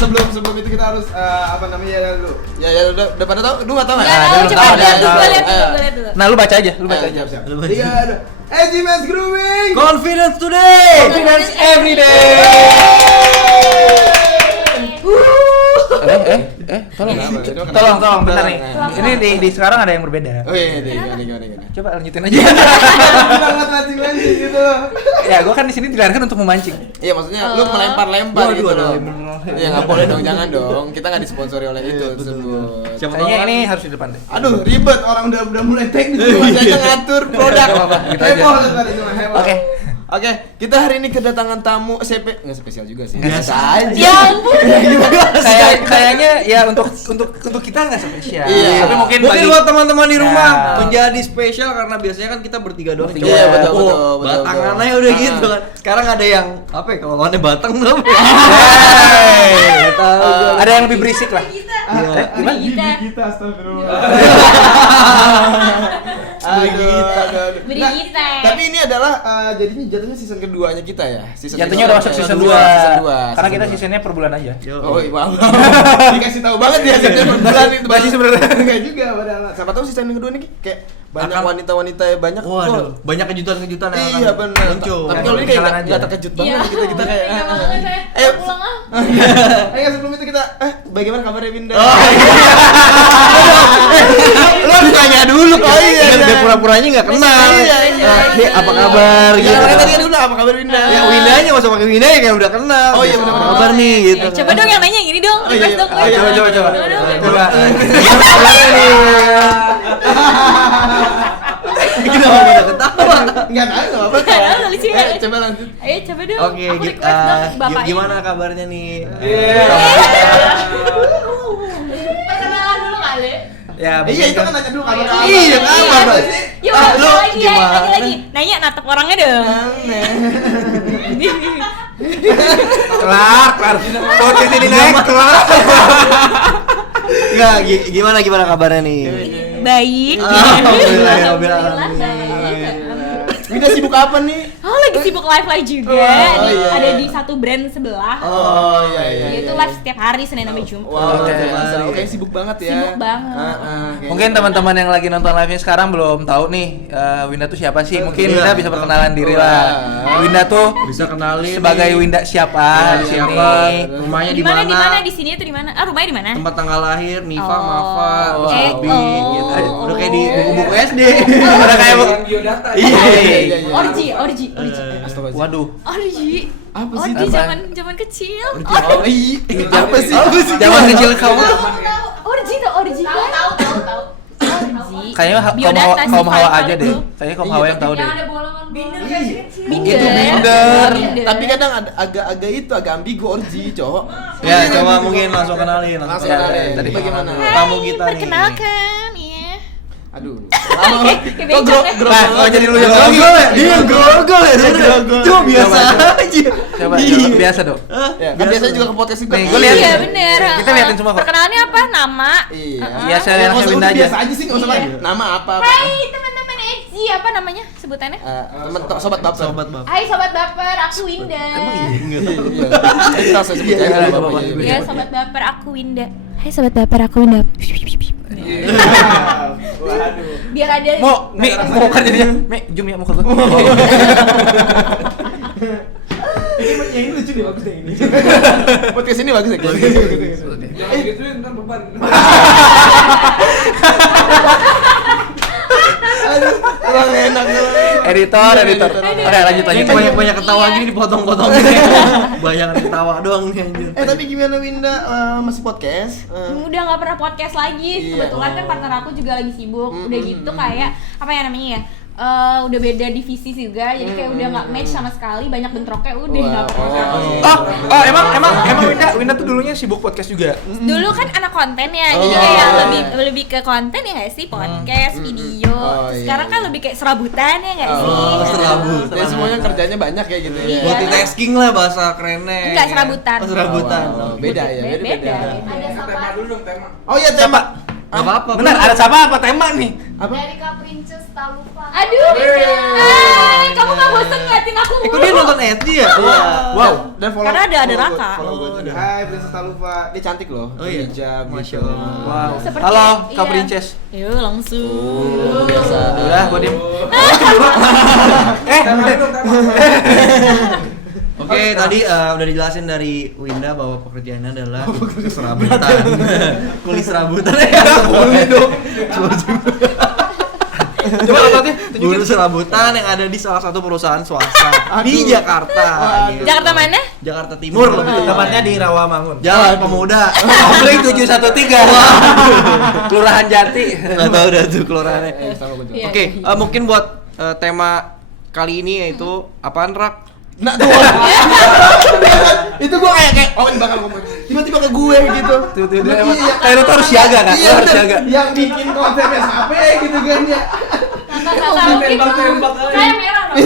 sebelum itu kita harus apa namanya ya dulu. Ya udah pada tahu? Lu enggak tahu enggak? Enggak tahu, coba lihat dulu. Nah, lu baca aja. Siap. 3 Ejimas Grooming. Confidence today. Confidence every day. Tolong bentar nih. Ini di sekarang ada yang berbeda. Oh iya, gimana? Coba lanjutin aja. Mancing gitu. Ya, gua kan di sini dilahirkan untuk memancing. Iya, maksudnya lu melempar-lempar gitu Waduh, dong. Iya, enggak boleh dong, jangan dong. Kita enggak disponsori oleh itu tersebut. Kayaknya ini harus di depan deh. Aduh, ribet orang udah mulai teknis masih aja ngatur produk. Heboh tadi cuma heboh. Oke, kita hari ini kedatangan tamu nggak spesial juga sih. Biasa aja. Ya ampun. Kayaknya ya untuk kita nggak spesial. Iya. Tapi mungkin buat teman-teman di rumah menjadi spesial karena biasanya kan kita bertiga doang. Iya, betul. Batangannya udah gitu kan. Sekarang ada yang apa ya kalau lawannya batang tuh. Ada yang lebih berisik lah. Kita astagfirullah. Berita. Tapi ini adalah jatuhnya season keduanya kita ya. Jatuhnya udah masuk season 2. Karena kita seasonnya per bulan aja. Oh, wow. Dikasih tahu banget ya season per bulan itu. Masih sebenarnya. Enggak juga padahal. Siapa tahu season yang kedua nih kayak banyak wanita-wanita banyak. Waduh, banyak kejutan-kejutan yang iya benar muncul. Tapi kalau ini kayak enggak terkejut banget kita kayak. Ayo pulang ah. Ayo sebelum itu kita bagaimana kabarnya Winda? Lo ditanya dulu kok. Biar pura-puranya enggak kenal. Nih apa kabar gitu. Tadi dulu apa kabar Winda? Ya Windanya enggak usah pakai Winda ya kayak udah kenal. Oh iya benar. Apa kabar nih gitu. Coba dong yang nanya yang ini dong. Request dong. Coba. Kenapa pada ketawa? Enggak tahu apa. Coba lanjut. Ayo coba dong. Oke, Aku request dong bapaknya. gimana kabarnya nih? Perkenalan dulu kali. Ya, Iya, itu kan nanya dulu kabar. Iya, kabar. Yuk, Lu lagi. Nanya natap orangnya dong. kelar. Podcast ini naik kelar. Enggak, gimana kabarnya nih? Baik. Alhamdulillah. Winda sibuk apa nih? Oh, lagi sibuk live juga. iya. Ada di satu brand sebelah. Oh iya. Itu live setiap hari Senin sampai Jumat. Wow, oke sibuk banget ya. Sibuk banget. Mungkin teman-teman yang lagi nonton live-nya sekarang belum tahu nih Winda tuh siapa sih? Mungkin Winda bisa perkenalan diri lah. Winda tuh Bisa kenalin sebagai Winda siapa di sini? Rumahnya Di mana? Di sini atau di mana? Ah, rumahnya di mana? Tempat tanggal lahir, Nifa, Oh. Mafa, Abi gitu. Udah kayak di buku-buku SD. Udah kayak biodata. Iya. Orji. Astagfirullah. waduh. Orji. Apa sih? Orji Apa? zaman kecil. Oh iya. Apa sih? Zaman kecil kamu tuh Orji tuh Orji. Tahu. Orji. kayaknya Biodata kaum sih, hawa Pak, aja itu. deh. Kayaknya kaum hawa yang tahu deh. bolongan binder Itu binder. Tapi kadang agak ambigu orji, cowok. Ya, coba mungkin langsung kenalin. Langsung Ya, kenalin. tadi Bagaimana? Tamu kita nih. Perkenalkan, iya. Aduh. Kayak becok ya. Nah, jadi lu yang Grogol ya? Dia grogol ya? Cuma biasa aja. Coba biasa dong. Ya, kan biasanya juga ke podcast juga. Nih, gua lihat. Iya bener. Kita liatin semua kok. Perkenalannya apa? Nama. Iya. Iya, saya anaknya Winda aja. Biasa aja sih, enggak usah pakai nama apa. Hai teman-teman Edgy, apa namanya sebutannya? Teman sobat baper. Hai sobat baper, aku Winda. Iya. Kita saya sebut aja apa apa. Ya sobat baper, aku Winda. Hai sobat baper, aku Winda. Waduh. Biar ada. Mau kan jadinya. Jum ya mau ke gua. Yang ini lucu deh, bagus yang ini. Podcast ini bagus ya. Jangan gitu ntar beban. Aduh, kurang enak. Editor. Oke, lanjut. Banyak ketawa gini dipotong-potong. Banyak ketawa doang nih anjir. Tapi gimana Winda masih podcast? Udah nggak pernah podcast lagi. Iya. Kebetulan kan partner aku juga lagi sibuk. Udah gitu kayak apa ya namanya ya? Udah beda divisi juga, jadi kayak udah nggak match sama sekali, banyak bentroknya udah nggak pernah. Oh, emang Winda tuh dulunya sibuk podcast juga. Dulu kan anak konten ya, jadi kayak lebih ke konten ya nggak sih, podcast, video. Sekarang kan lebih kayak serabutan ya nggak sih? Serabutan. Ya semuanya kerjanya banyak kayak gitu ya. Iya. Multitasking lah bahasa kerennya. Enggak, serabutan. Serabutan. Beda ya, beda. Beda. Tema dulu dong tema. Oh iya tema. Enggak apa-apa. Benar, ada sama apa tema nih? Apa? Dari Kak Princess tak lupa. Aduh, kamu nggak bosan ngeliatin aku Kok mulu? dia nonton SD ya? Iya. Wow. Dan follow. Karena ada follow Raka. gua- Follow gue juga. Hai Princess Talufa. Dia cantik loh. Oh iya? Hijab Masya gitu. Allah. Wow. Seperti- Halo, Kak iya. Princess. Yuk langsung. Oh, biasa. Udah, gua diem. Oke, tadi udah dijelasin dari Winda bahwa pekerjaannya adalah serabutan. Kulis serabutan ya. Boleh dong. Coba ototnya Guru serabutan yang ada di salah satu perusahaan swasta di Jakarta. gitu. Jakarta mana? Jakarta Timur lebih Tepatnya di Rawamangun. Jalan Pemuda. Komplek 713. Kelurahan Jati. Enggak tahu dah tuh kelurahannya. Sama gue juga. Iya. Oke, mungkin buat tema kali ini yaitu apaan, Rak? Nah, tuh. Itu gua kayak oh ini bakal ngomong. Tiba-tiba ke gue gitu. Tuh, Iya. kayak lu tuh harus siaga kan? Lu Iya, harus bener. siaga. Yang bikin konsepnya siapa ya gitu kan ya. Tembak-tembak aja. Saya merah loh.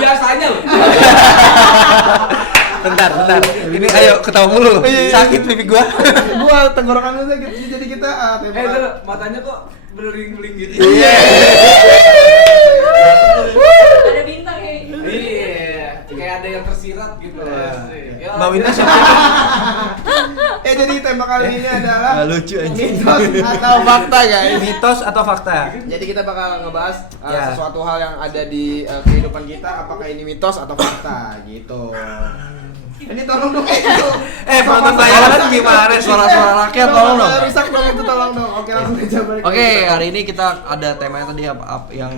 Biasanya loh. Bentar. Ini ayo ketawa mulu. Sakit pipi gua. Gua tenggorokan lu sakit. Jadi kita tembak. Itu matanya kok beling-beling gitu. Iya. Ada bintang ya. Iya, kayak ada yang tersirat gitu. Ya, Mbak Winda siapa? Jadi tembak kali ini adalah lucu anjing. mitos atau fakta guys. Mitos atau fakta? Jadi kita bakal ngebahas Ya. sesuatu hal yang ada di kehidupan kita, apakah ini mitos atau fakta gitu. Ini tolong dong itu. penonton bayaran gimana sih? Suara-suara rakyat tolong dong. Rusak dong itu tolong dong. Oke langsung aja balik. Oke, hari ini kita ada temanya tadi yang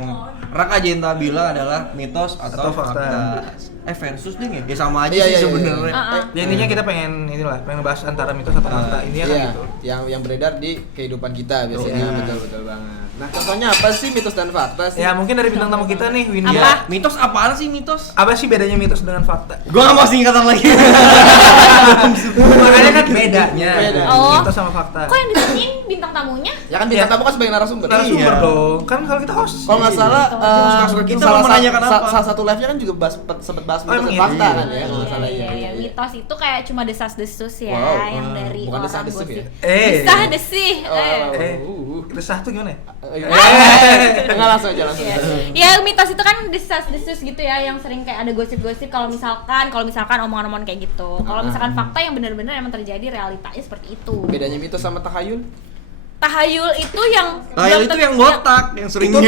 Raka Jenta bilang adalah mitos atau Atau fakta. Versus deh ya? Ya sama aja Iya, sih iya, iya. sebenarnya. Ya intinya kita pengen ngebahas antara mitos atau fakta. Ini kan Iya, gitu. yang beredar di kehidupan kita biasanya. Betul banget. Nah, contohnya apa sih mitos dan fakta sih? Ya mungkin dari bintang tamu kita nih, Winda. Apa? Mitos apaan sih mitos? Apa sih bedanya mitos dengan fakta? Gua nggak mau singkatan lagi. Makanya kan bedanya. Beda. Oh. Mitos sama fakta. Kok yang ditanyain bintang tamunya? Ya kan bintang tamu kan sebagai narasumber. Narasumber Iya. dong. Kan kalau kita host. Kalau nggak salah, Kita salah, mau menanyakan apa? salah satu live-nya kan juga sempat bahas Oh, mitos emang dan iya? fakta kan ya. Kalau nggak salah Iya. iya. Mitos itu kayak cuma desas-desus ya, Wow. yang dari Bukan orang desas-desus gosip. ya? Desah-desih. Resah tuh gimana ya? Enggak langsung aja langsung. Iya. Ya mitos itu kan desas-desus gitu ya, yang sering kayak ada gosip-gosip kalau misalkan omongan-omongan kayak gitu. Kalau misalkan fakta yang benar-benar emang terjadi, realitanya seperti itu. Bedanya mitos sama tahayul? Tahayul itu yang Tahayul itu yang botak, yang seringnya.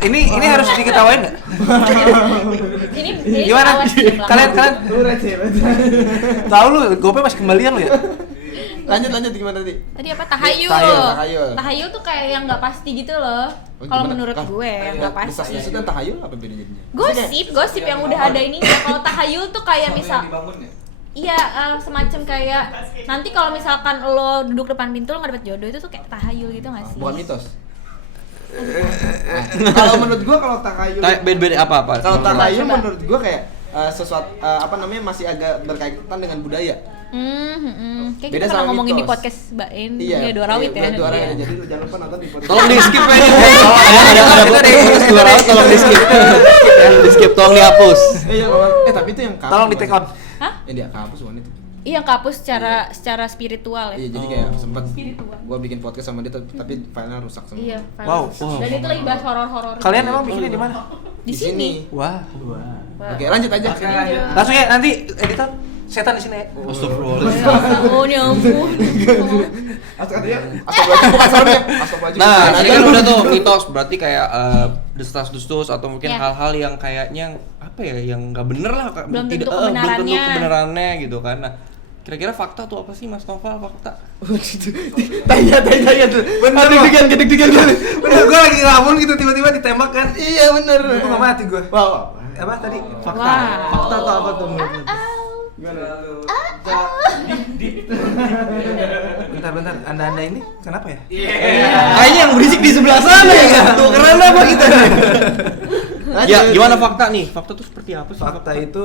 Ini harus diketawain nggak? ini Gimana? awas di belakang. Kalian Lu receh banget. tahu lu GoPay masih kembalian lu ya? Lanjut gimana tadi? Tadi apa? Tahayul. Tahayul. Tahayul tuh kayak yang nggak pasti gitu loh. Oh, Kalau gimana? menurut gue yang nggak pasti. Desas-desus dan tahayul apa bedanya? Gosip yang udah ada ininya. Kalau tahayul tuh kayak misal dibangun ya. iya semacam kayak nanti kalau misalkan lo duduk depan pintu lo nggak dapet jodoh, itu tuh kayak tahayul gitu nggak sih? Bukan mitos. Kalau menurut gua kalau tahayul Beda apa? kalau tahayul Coba. menurut gua kayak sesuatu apa namanya masih agak berkaitan dengan budaya. Kayak Beda kita sama pernah ngomongin di mitos. podcast Mbak In, ya Dua Rawit ya. Dua Rawit. Iya. Jadi lu jangan lupa nonton di podcast. Tolong di skip aja. Ada dua ratus tolong di skip. Di skip tolong dihapus. Iya, tapi itu yang kampus. Tolong di take out. Hah? Yang dia kampus bukan itu. Iya, kapus secara spiritual ya. Iya, jadi kayak sempat Spiritual. gua bikin podcast sama dia tapi filenya rusak semua. Iya, Wow. Dan itu lagi bahas horor-horor. Kalian emang bikinnya di mana? di sini. Wah. Oke, lanjut aja. Langsung ya nanti editor setan di sini ya. Astagfirullah. Oh, ya ampun. Astagfirullah, bukan serem ya. Astagfirullah. Nah, tadi kan udah tuh mitos, berarti kayak desas-desus atau mungkin Ya. hal-hal yang kayaknya apa ya, yang nggak bener lah, Belum tentu belum tentu kebenarannya. kebenarannya gitu kan. Nah, kira-kira fakta tuh apa sih, Mas Noval, fakta? Tanya tuh. Bener loh. Gede-gede. Bener, gue lagi ngelamun gitu tiba-tiba ditembak kan. Iya bener. Gue nggak mati gue. Wow. Apa tadi? Fakta. Wow. Fakta tuh apa tuh menurut lu? Terlalu Bentar, anda ini kenapa ya? Kayaknya yang berisik di sebelah sana ya. Tuh keren apa kita? Ya, gimana fakta nih? Fakta tuh seperti apa sih? Fakta itu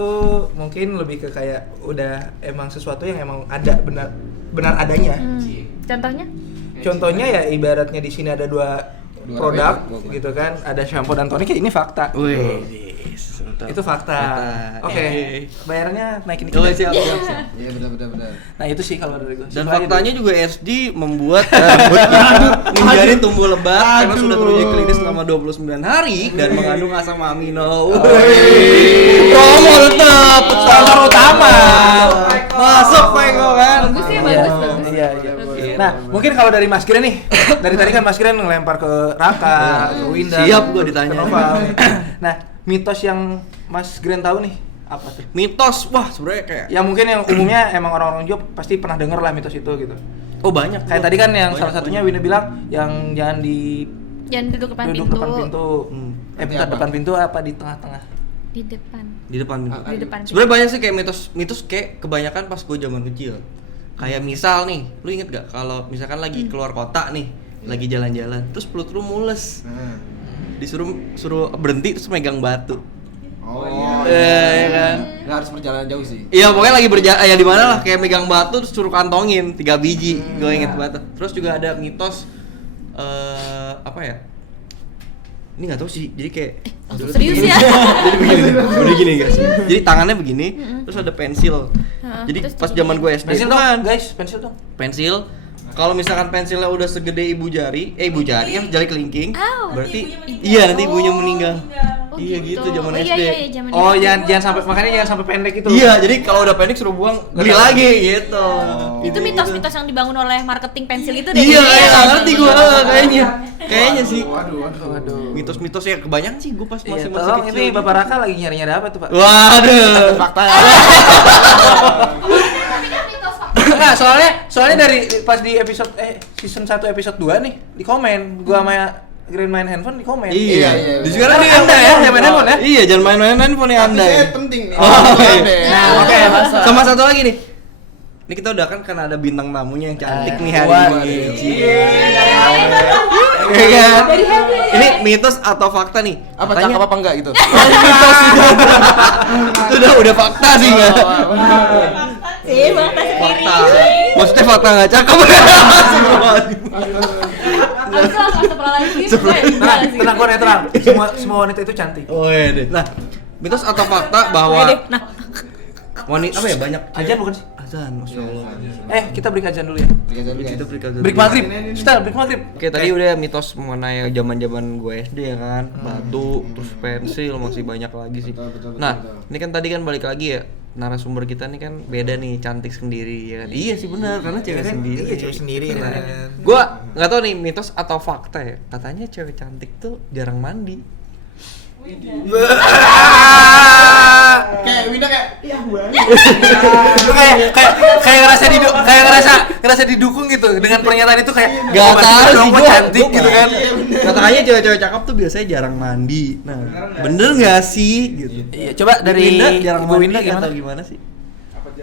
mungkin lebih ke kayak udah emang sesuatu yang emang ada benar adanya. Contohnya? Contohnya ya ibaratnya di sini ada dua produk Gua- gitu kan, ada shampoo dan tonik, ini fakta. Wih. Itu fakta. Oke. Bayarnya naikin dikit. Oh, ya? siap. Iya benar. Nah, itu sih kalau dari gue. Dan Siapa lagi faktanya tuh? juga SD membuat rambut menjadi tumbuh lebat karena sudah teruji klinis selama 29 hari dan mengandung asam amino. Promo tetap sponsor utama. Masuk Penggo kan. Bagus ya, Iya, bagus. iya. Nah, mungkin kalau dari Mas Kiren nih, dari tadi kan Mas Kiren ngelempar ke Raka, ke Winda, Siap gua ditanya. ke Noval. Nah, mitos yang Mas Kiren tahu nih apa tuh? Mitos, wah sebenarnya kayak Ya mungkin yang umumnya emang orang-orang Jogja pasti pernah denger lah mitos itu gitu. oh banyak. Kayak tadi kan yang Banyak, salah satunya Winda bilang yang jangan Jangan duduk depan duduk pintu. depan pintu. Bentar, Apa? depan pintu apa di tengah-tengah? Di depan. di depan. Di depan. Sebenarnya banyak sih kayak mitos kayak kebanyakan pas gue zaman kecil. Kayak misal nih, lu inget gak kalau misalkan lagi keluar kota nih, lagi jalan-jalan, terus perut lu mules, suruh berhenti terus megang batu. Oh Iya kan. Nggak harus perjalanan jauh sih. Iya pokoknya lagi berjalan, ya di mana lah kayak megang batu terus suruh kantongin 3 biji, gue inget banget. Terus juga ada mitos apa ya? Ini nggak tahu sih, jadi kayak Langsung serius ya. jadi begini guys. Jadi tangannya begini, terus ada pensil. Jadi terus pas begini. zaman gue SD Pensil itu kan, dong, guys, pensil dong. pensil. Kalau misalkan pensilnya udah segede ibu jari kan jari kelingking, Au. berarti iya nanti ibunya meninggal. Oh, Iya gitu zaman Oh, SD. Iya, zaman Oh, SD. jangan sampai makanya jangan sampai pendek itu. Iya, jadi kalau udah pendek suruh buang, beli lagi gitu. Itu mitos-mitos yang dibangun oleh marketing pensil itu deh. Iya, kayak nggak ngerti gue kayaknya sih. Waduh. Mitos-mitos ya kebanyakan sih gue pas Iya, masih tolong kecil. ini Bapak Raka lagi nyari-nyari apa tuh, Pak? Waduh. Fakta. Tapi kan mitos fakta. Enggak, soalnya dari pas di episode season 1 episode 2 nih di komen gua sama Green main handphone di komen. Iya. Di sekarang dia Anda ya, yang main handphone ya? Iya, jangan main handphone ya Anda. ya. penting nih. Oh, iya. Nah, oke, Sama satu lagi nih. Ini kita udah kan karena ada bintang tamunya yang cantik nih hari Wah. ini. Iya kan? Ini mitos atau fakta nih? Apa Katanya- cakep apa enggak gitu? mitos itu udah fakta sih nggak? Iya, fakta sendiri. Fakta. Maksudnya fakta nggak cakep. Tenang, gua netral. Semua wanita itu cantik. Oh iya deh. Nah, mitos atau fakta bahwa Nah, wanita apa ya banyak Ajan bukan sih? azan, masya Allah. Kita break ajan dulu ya. Kita break azan. Break maghrib. Style break maghrib. Oke, tadi udah mitos mengenai zaman-zaman gue SD ya kan, batu, terus pensil, masih banyak lagi sih. Betul. Nah, ini kan tadi kan balik lagi ya, narasumber kita nih kan beda nih, cantik sendiri ya kan. Iya sih benar, karena cewek sendiri. Iya, cewek sendiri kan. Gua nggak tahu nih mitos atau fakta ya. Katanya cewek cantik tuh jarang mandi. Kayak Winda kayak Lu kayak ngerasa didukung gitu dengan pernyataan itu kayak Gak tahu sih gua cantik gitu kan. Katanya cewek-cewek cakep tuh biasanya jarang mandi. Nah, bener nggak sih gitu? Iya, coba dari Winda jarang Ibu mandi Winda atau gimana? gimana sih?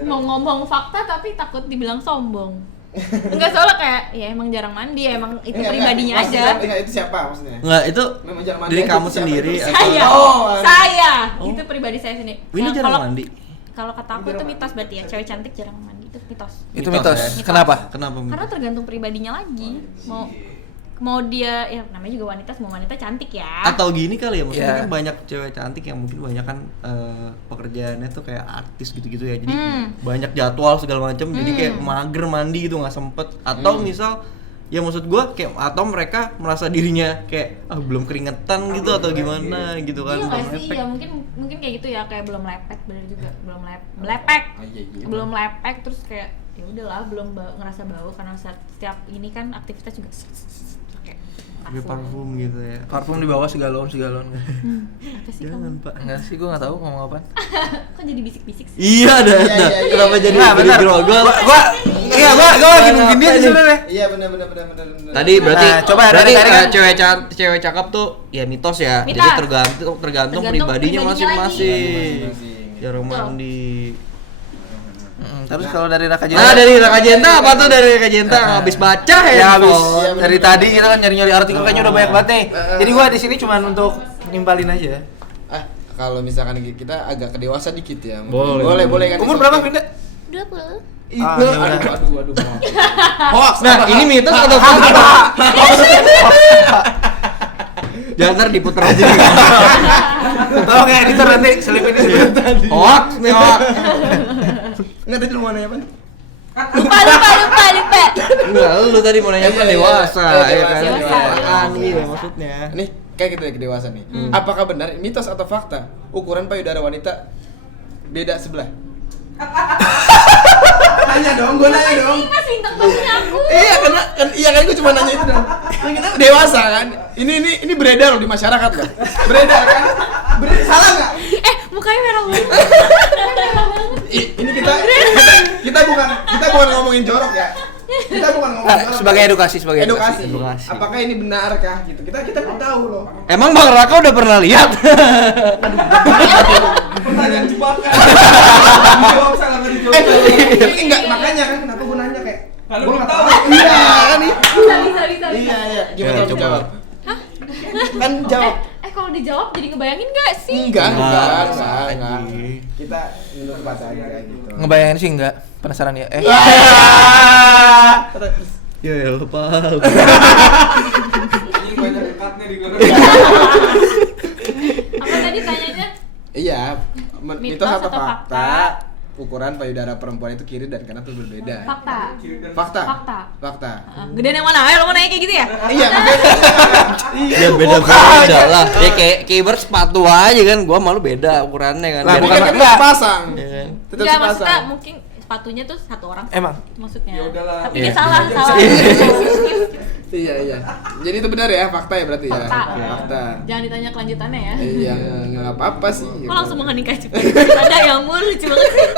mau ngomong fakta tapi takut dibilang sombong. Enggak, soalnya kayak ya emang jarang mandi, emang itu pribadinya aja. Enggak, itu siapa maksudnya? Nggak, itu Memang jarang mandi diri itu kamu siapa? sendiri Itu atau Saya. Oh. Saya. Itu pribadi saya sendiri. Winda Nah, jarang kalau- mandi? Kalau kata aku itu mitos berarti ya, cewek cantik jarang mandi itu mitos. Itu Mitos, mitos. ya? Kenapa? Kenapa? Karena tergantung pribadinya lagi. Mau dia ya namanya juga wanita, semua wanita cantik ya. Atau gini kali ya, maksudnya Iya. kan banyak cewek cantik yang mungkin banyak kan pekerjaannya tuh kayak artis gitu-gitu ya, jadi banyak jadwal segala macam, jadi kayak mager mandi gitu nggak sempet. Atau misal ya maksud gua kayak atau mereka merasa dirinya kayak belum keringetan gitu atau gimana gitu kan. Iya belum nggak sih? lepek. Ya mungkin kayak gitu ya, kayak belum lepek, bener juga belum lepek, Iya. belum lepek terus kayak ya udahlah belum ngerasa bau karena setiap ini kan aktivitas juga pakai Pakai parfum gitu ya. Parfum di bawah segalon. Apa sih Jangan, kamu? Pak. Enggak sih, gua enggak tahu ngomong apa. Kok jadi bisik-bisik sih? Iya dah. Iya. Kenapa jadi Nah, bentar. grogol? Gua lagi nungguin dia sih sebenarnya. Iya benar. Tadi berarti Nah, coba berarti dari tadi kan- cewek cakep tuh ya mitos ya. Mitos. Jadi tergantung Tergantung pribadinya pribadinya masing-masing. lagi. Jarang Betul. mandi. Terus kalau dari Raka Nah, dari Raka Jenta apa tuh dari Raka Jenta? Habis baca Ya habis Iya, dari bener. tadi kita kan nyari-nyari artikel kayaknya udah banyak banget nih. Jadi gua di sini cuma untuk nimpalin aja. Kalau misalkan kita agak kedewasa dikit ya. Boleh. Boleh kan. Umur berapa, Winda? 20. Ah, ya udah. Aduh. Hoax. Nah, ini mitos atau fakta? Jangan ntar diputer aja. Tolong ya editor nanti selipin di situ. Hoax nih hoax. Enggak tadi lu mau nanya apa? Lupa. Enggak, lu tadi mau nanya apa Iya, dewasa iya, ya kan? dewasa. Apaan iya maksudnya? Nih, kayak gitu ya kedewasaan nih. Apakah benar mitos atau fakta ukuran payudara wanita beda sebelah? Nanya dong, gue nanya dong. Ini kan bintang tamunya aku. Iya kan gue cuma nanya itu dong. Kan kita dewasa kan. Ini beredar loh di masyarakat loh. Beredar kan? Salah nggak? Mukanya merah banget. Ini kita bukan ngomongin jorok ya. Kita bukan ngomongin jorok. Sebagai edukasi. edukasi. Edukasi. Apakah ini benarkah gitu? Kita mau tahu loh. Emang Bang Raka udah pernah lihat? Pertanyaan jebakan. Jawab salah nggak dijawab. Ini enggak makanya kan kenapa gue nanya kayak Kalau gue lu nggak tahu. tahu. Iya kan nih. Bisa. Iya. Gimana Ya, coba coba. jawab? Kan jawab. Kalau dijawab jadi ngebayangin gak sih? Enggak. Anjing. Kita menurut baca aja gitu. Ngebayangin sih enggak. Penasaran ya? Ya lupa. Ini banyak dekatnya di belakang. Apa tadi tanyanya? Iya, Mitos mitos atau atau fakta ukuran payudara perempuan itu kiri dan kanan itu berbeda. Fakta. Fakta. Gedean yang mana? Ayo lo mau nanya kayak gitu ya? Iya, Ya beda-beda lah. Ya kayak ibarat sepatu aja kan, gua malu beda ukurannya kan. Lah, Tapi bukan kan kita enggak. sepasang. Iya kan? Tetap Enggak, maksudnya sepasang. mungkin sepatunya tuh satu orang. Emang? Maksudnya. Ya udahlah. Tapi Iya. dia salah. Iya. Jadi itu benar ya, fakta ya berarti ya. Fakta. Fakta. Jangan ditanya kelanjutannya ya. Iya, enggak apa-apa sih. Kok langsung mengenikah cepat? Ada yang mulu lucu banget sih.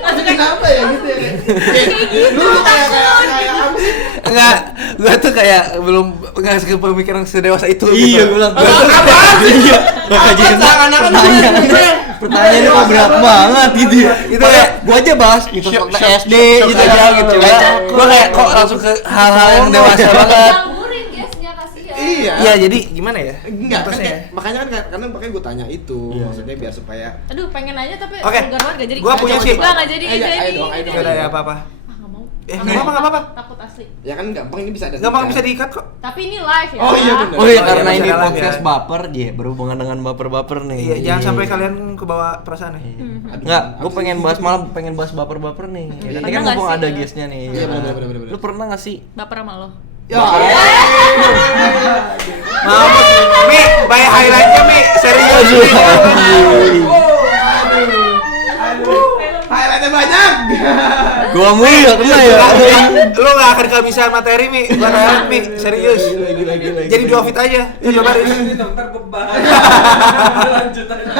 Langsung kenapa ya gitu ya? Lu kayak apa sih? Enggak, gua tuh kayak belum ngasih ke pemikiran sedewasa itu. Iya, gitu. gua bilang. Apaan sih? Iya. Makanya Seakan-akan pertanyaannya kok berat banget gitu ya. Itu kayak gua aja bahas mitos Shock- fakta shock- SD shock gitu aja ya gitu. Coba. Gua kayak kok langsung ke hal-hal yang dewasa banget. Nganggurin guysnya kasihan. Iya. Iya, jadi gimana ya? Enggak, kan Mitosnya ya? makanya kan karena makanya gue tanya itu, maksudnya biar supaya Aduh, pengen aja tapi Oke. vulgar banget gak jadi. Gua punya sih. Enggak jadi. Ayo dong. Gak ada ya apa-apa. Enggak mau. Nggak apa-apa. Takut asli. ya kan gampang ini bisa ada. Gampang bisa diikat kok. Tapi ini live ya. Oh iya, bener. Oh iya, Oh, karena iya, ini masalah podcast ya. baper, ya berhubungan dengan baper-baper nih. Iya, jangan sampai kalian kebawa perasaan ya. Enggak, gue pengen bahas baper-baper nih. Ya, Pernah Tadi kan nggak mumpung sih? ada guestnya nih. Iya, bener. Lu pernah nggak sih? Baper sama lo. Ya. Mau Mi, by highlightnya Mi, serius Mi. Highlightnya banyak. Gua mulu ya kena ya. Lu gak akan kehabisan materi Mi, buat highlight Mi, serius. Jadi 2 feet aja, dua baris. Ini dong, ntar beban. Lanjut aja.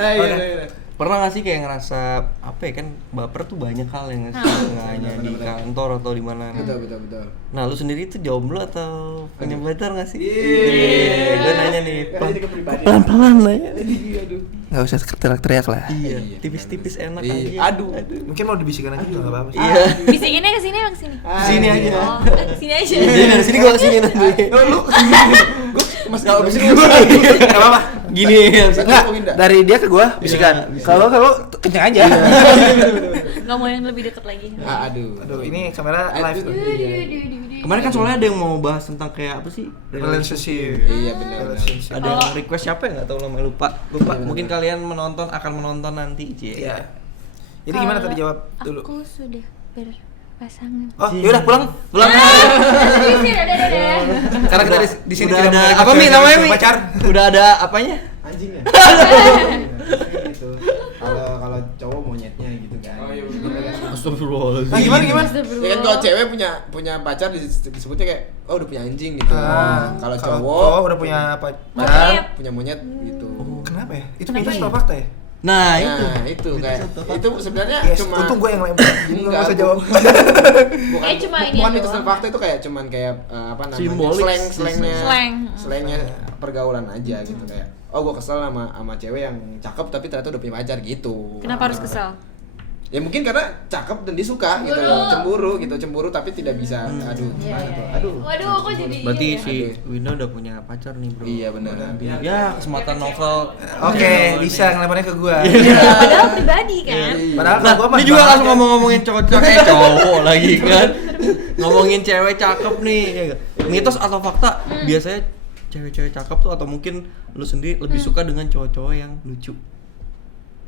Iya. Pernah nggak sih kayak ngerasa apa ya kan baper tuh banyak hal yang nggak sih, nggak hanya di kantor atau di mana. Betul. Nah lu sendiri tuh jomblo atau punya pacar nggak sih? Iya, gue nanya nih. Pelan-pelan lah ya. Gak usah teriak-teriak lah. Iya, tipis-tipis enak Iya. aja. Aduh. Mungkin mau dibisikkan aja juga gak apa-apa sih. Iya. Bisikinnya ke sini emang sini. Sini aja. Oh, sini aja. Jadi dari sini gua kesini nanti. Lu gue Mas kalau bisa Gak apa-apa. Gini ya. Enggak, dari dia ke gua bisikan. Kalau kenceng aja. Gak mau yang lebih deket lagi. Aduh. Aduh, ini kamera live tuh. Kemarin kan soalnya ada yang mau bahas tentang kayak apa sih? Relationship. Iya benar. Ada yang request siapa ya nggak tahu lama lupa. Mungkin kalian akan menonton nanti, Cie. Iya. Jadi gimana tadi jawab dulu? Aku sudah berpasangan. Oh, yaudah pulang. Pulang. Dadah. Karena kita di sini Udah tidak ada menerima apa Mi cewek namanya yang Mi? pacar. Udah ada apanya? Anjingnya. Gitu. Kalau cowok monyetnya gitu kan. Oh iya bener. Astagfirullahaladzim. Nah, gimana? Ya kan kalau cewek punya pacar disebutnya kayak oh udah punya anjing gitu. Kalau cowok udah punya pacar. Monyet. punya monyet gitu. Kenapa ya? Itu Kenapa mitos ya? atau fakta ya? Nah, Nah, itu kayak itu sebenarnya Yes, cuma untung gue yang lempar. Enggak usah jawab. bukan Cuma ini bukan doang. mitos dan fakta itu kayak cuman kayak apa namanya Simbolik. slangnya pergaulan aja gitu kayak oh gue kesel sama cewek yang cakep tapi ternyata udah punya pacar gitu. Kenapa harus kesel? Ya mungkin karena cakep dan disuka gitu loh, cemburu tapi tidak bisa. Aduh, gimana tuh? Aduh. Waduh, aku jadi berarti ini ya. si Winda udah punya pacar nih, Bro. Iya benar. Ya, kesempatan novel. Oke, bisa ngelemparnya ke gua. Padahal pribadi kan. Padahal Nah, gua mah ini juga banget langsung ya. ngomongin cowok lagi kan. Ngomongin cewek cakep nih. Ya nggak? Mitos atau fakta biasanya cewek-cewek cakep tuh atau mungkin lu sendiri lebih suka dengan cowok-cowok yang lucu?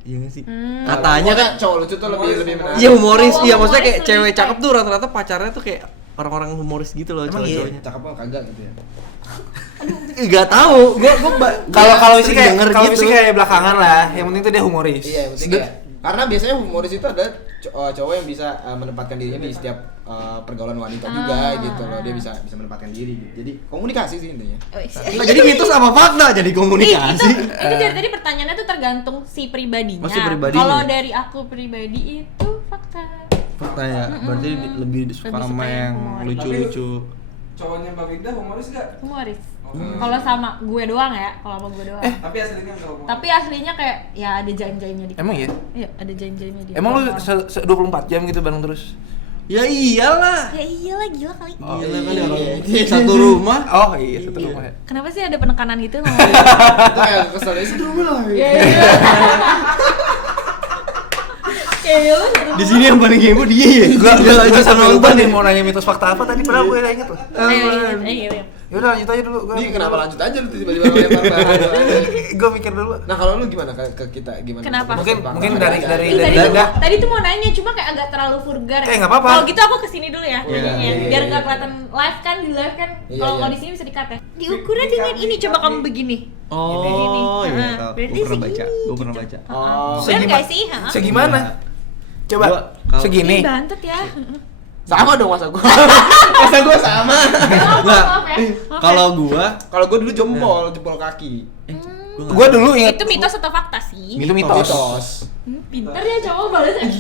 Iya nggak sih? Katanya kan cowok lucu tuh lebih menarik. iya humoris, Oh, iya maksudnya kayak humoris cewek lebih cakep tuh rata-rata pacarnya tuh kayak orang-orang humoris gitu loh Emang iya? cowok-cowoknya. Cakep apa kagak gitu ya. Enggak tahu, gua Kalau isi kayak denger kalau gitu. isi kayak belakangan lah. Yang penting tuh dia humoris. Iya, penting ya. Karena biasanya humoris itu ada cowok yang bisa menempatkan dirinya di setiap pergaulan wanita juga gitu loh. Dia bisa menempatkan diri gitu. Jadi komunikasi sih intinya. Nah, jadi mitos apa fakta jadi komunikasi? Itu dari tadi pertanyaannya tuh tergantung si pribadinya. Oh, si pribadinya. Kalau dari aku pribadi itu fakta. Fakta ya, berarti lebih suka Lebih sama suka yang yang humoris. lucu-lucu. Cowoknya Mbak Winda humoris gak? Humoris. Kalau sama gue doang ya, kalau sama gue doang. Tapi aslinya enggak humoris. Tapi aslinya kayak ya ada jaim-jaimnya dikit. Emang iya? Iya, ada jaim-jaimnya dikit. Emang lu 24 jam gitu bareng terus? Ya iyalah. Ya iyalah gila kali. Gila kan orang satu rumah. Oh iya, satu rumah ya. Kenapa sih ada penekanan gitu ngomong? Itu kayak kesel sih dulu lah. Iya. Kayak lu satu Di sini yang paling heboh dia ya. Gua sampai lupa nonton nih ya. mau nanya mitos fakta apa tadi padahal gue gak inget loh. Iya. Yaudah lanjut aja dulu. Ini kenapa lanjut aja lu tiba-tiba lempar bahan. Gue mikir dulu. Nah, kalau lu gimana ke kita gimana? Kenapa? Mungkin dari Ih, Dada. tadi tuh mau nanya, cuma kayak agak terlalu vulgar. Nggak apa-apa. Kalau gitu aku kesini dulu ya, nanyanya. iya, Biar iya. nggak kelihatan live kan, di live kan. Iya, Kalau iya. di sini bisa di-cut ya. Diukurnya dengan ini, coba kamu begini. Oh, Gini. iya. Heeh. Tahu. Berarti Gua pernah baca. segini, Gua pernah gitu. baca. Oh. Bener nggak sih? Heeh. Segimana? Coba Gua kalau- segini. Ih, bantet ya. Sama dong masa gua. Masa gua sama. Maaf ya. Kalau gua Kalau gua dulu jempol kaki. Gue dulu inget. Itu mitos atau fakta sih? Itu mitos. Pinter ya cowok balasnya.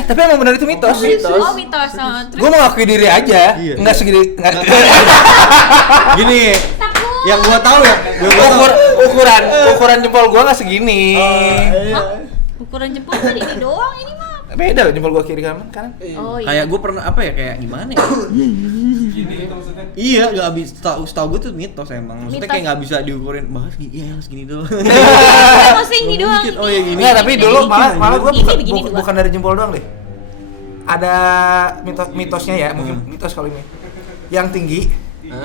Tapi emang benar itu mitos. Oh, mitos. Oh, terus Gue mengakui diri aja. Iya. Enggak segini. Enggak. gini, takut. yang gua tahu ya, Ukuran jempol gue nggak segini. Ukuran jempol kan ini doang, ini mah. Beda loh jempol gue kiri kanan. Oh iya. kayak gua pernah apa ya kayak gimana ya? Gini itu maksudnya. Iya, nggak bisa. Setahu gue tuh mitos emang. Maksudnya Mitos. kayak nggak bisa diukurin. Bahas gini, iya segini doang. Maksudnya ini doang. Mungkin. Oh ya gini. Enggak, tapi dulu malah gue Ini begini doang. bukan dari jempol doang deh. Ada mitosnya ya, mungkin mitos kali ini. Yang tinggi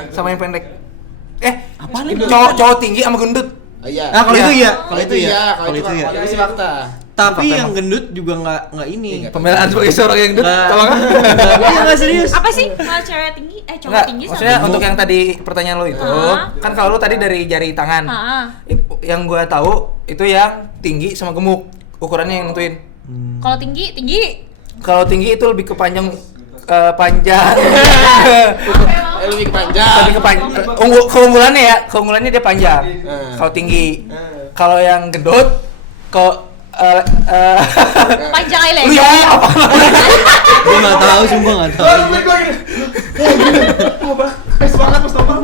sama yang pendek. Apaan itu? Cowok tinggi sama gendut. Oh iya. Nah, kalau Iya. itu iya, kalau itu iya, iya. kalau itu iya. isi fakta. Tapi Fakta yang emang. gendut juga nggak ini. Pembelaan sebagai seorang yang gendut. Nggak. Tolong. Iya nggak serius. Apa sih kalau cewek tinggi? Cowok Enggak, tinggi sama maksudnya gemuk? untuk yang tadi pertanyaan lo itu, kan kalau lo tadi dari jari tangan. Yang gue tahu itu yang tinggi sama gemuk. Ukurannya yang nentuin. Kalau tinggi. Kalau tinggi itu lebih ke panjang panjang. Lebih panjang. Lebih ke panjang. Keunggulannya ya, keunggulannya dia panjang. Kalau tinggi. Kalau yang gendut kalau Panjang aja lu ya apa? Gue nggak tahu, sumpah nggak tahu. Semangat Mas Topal.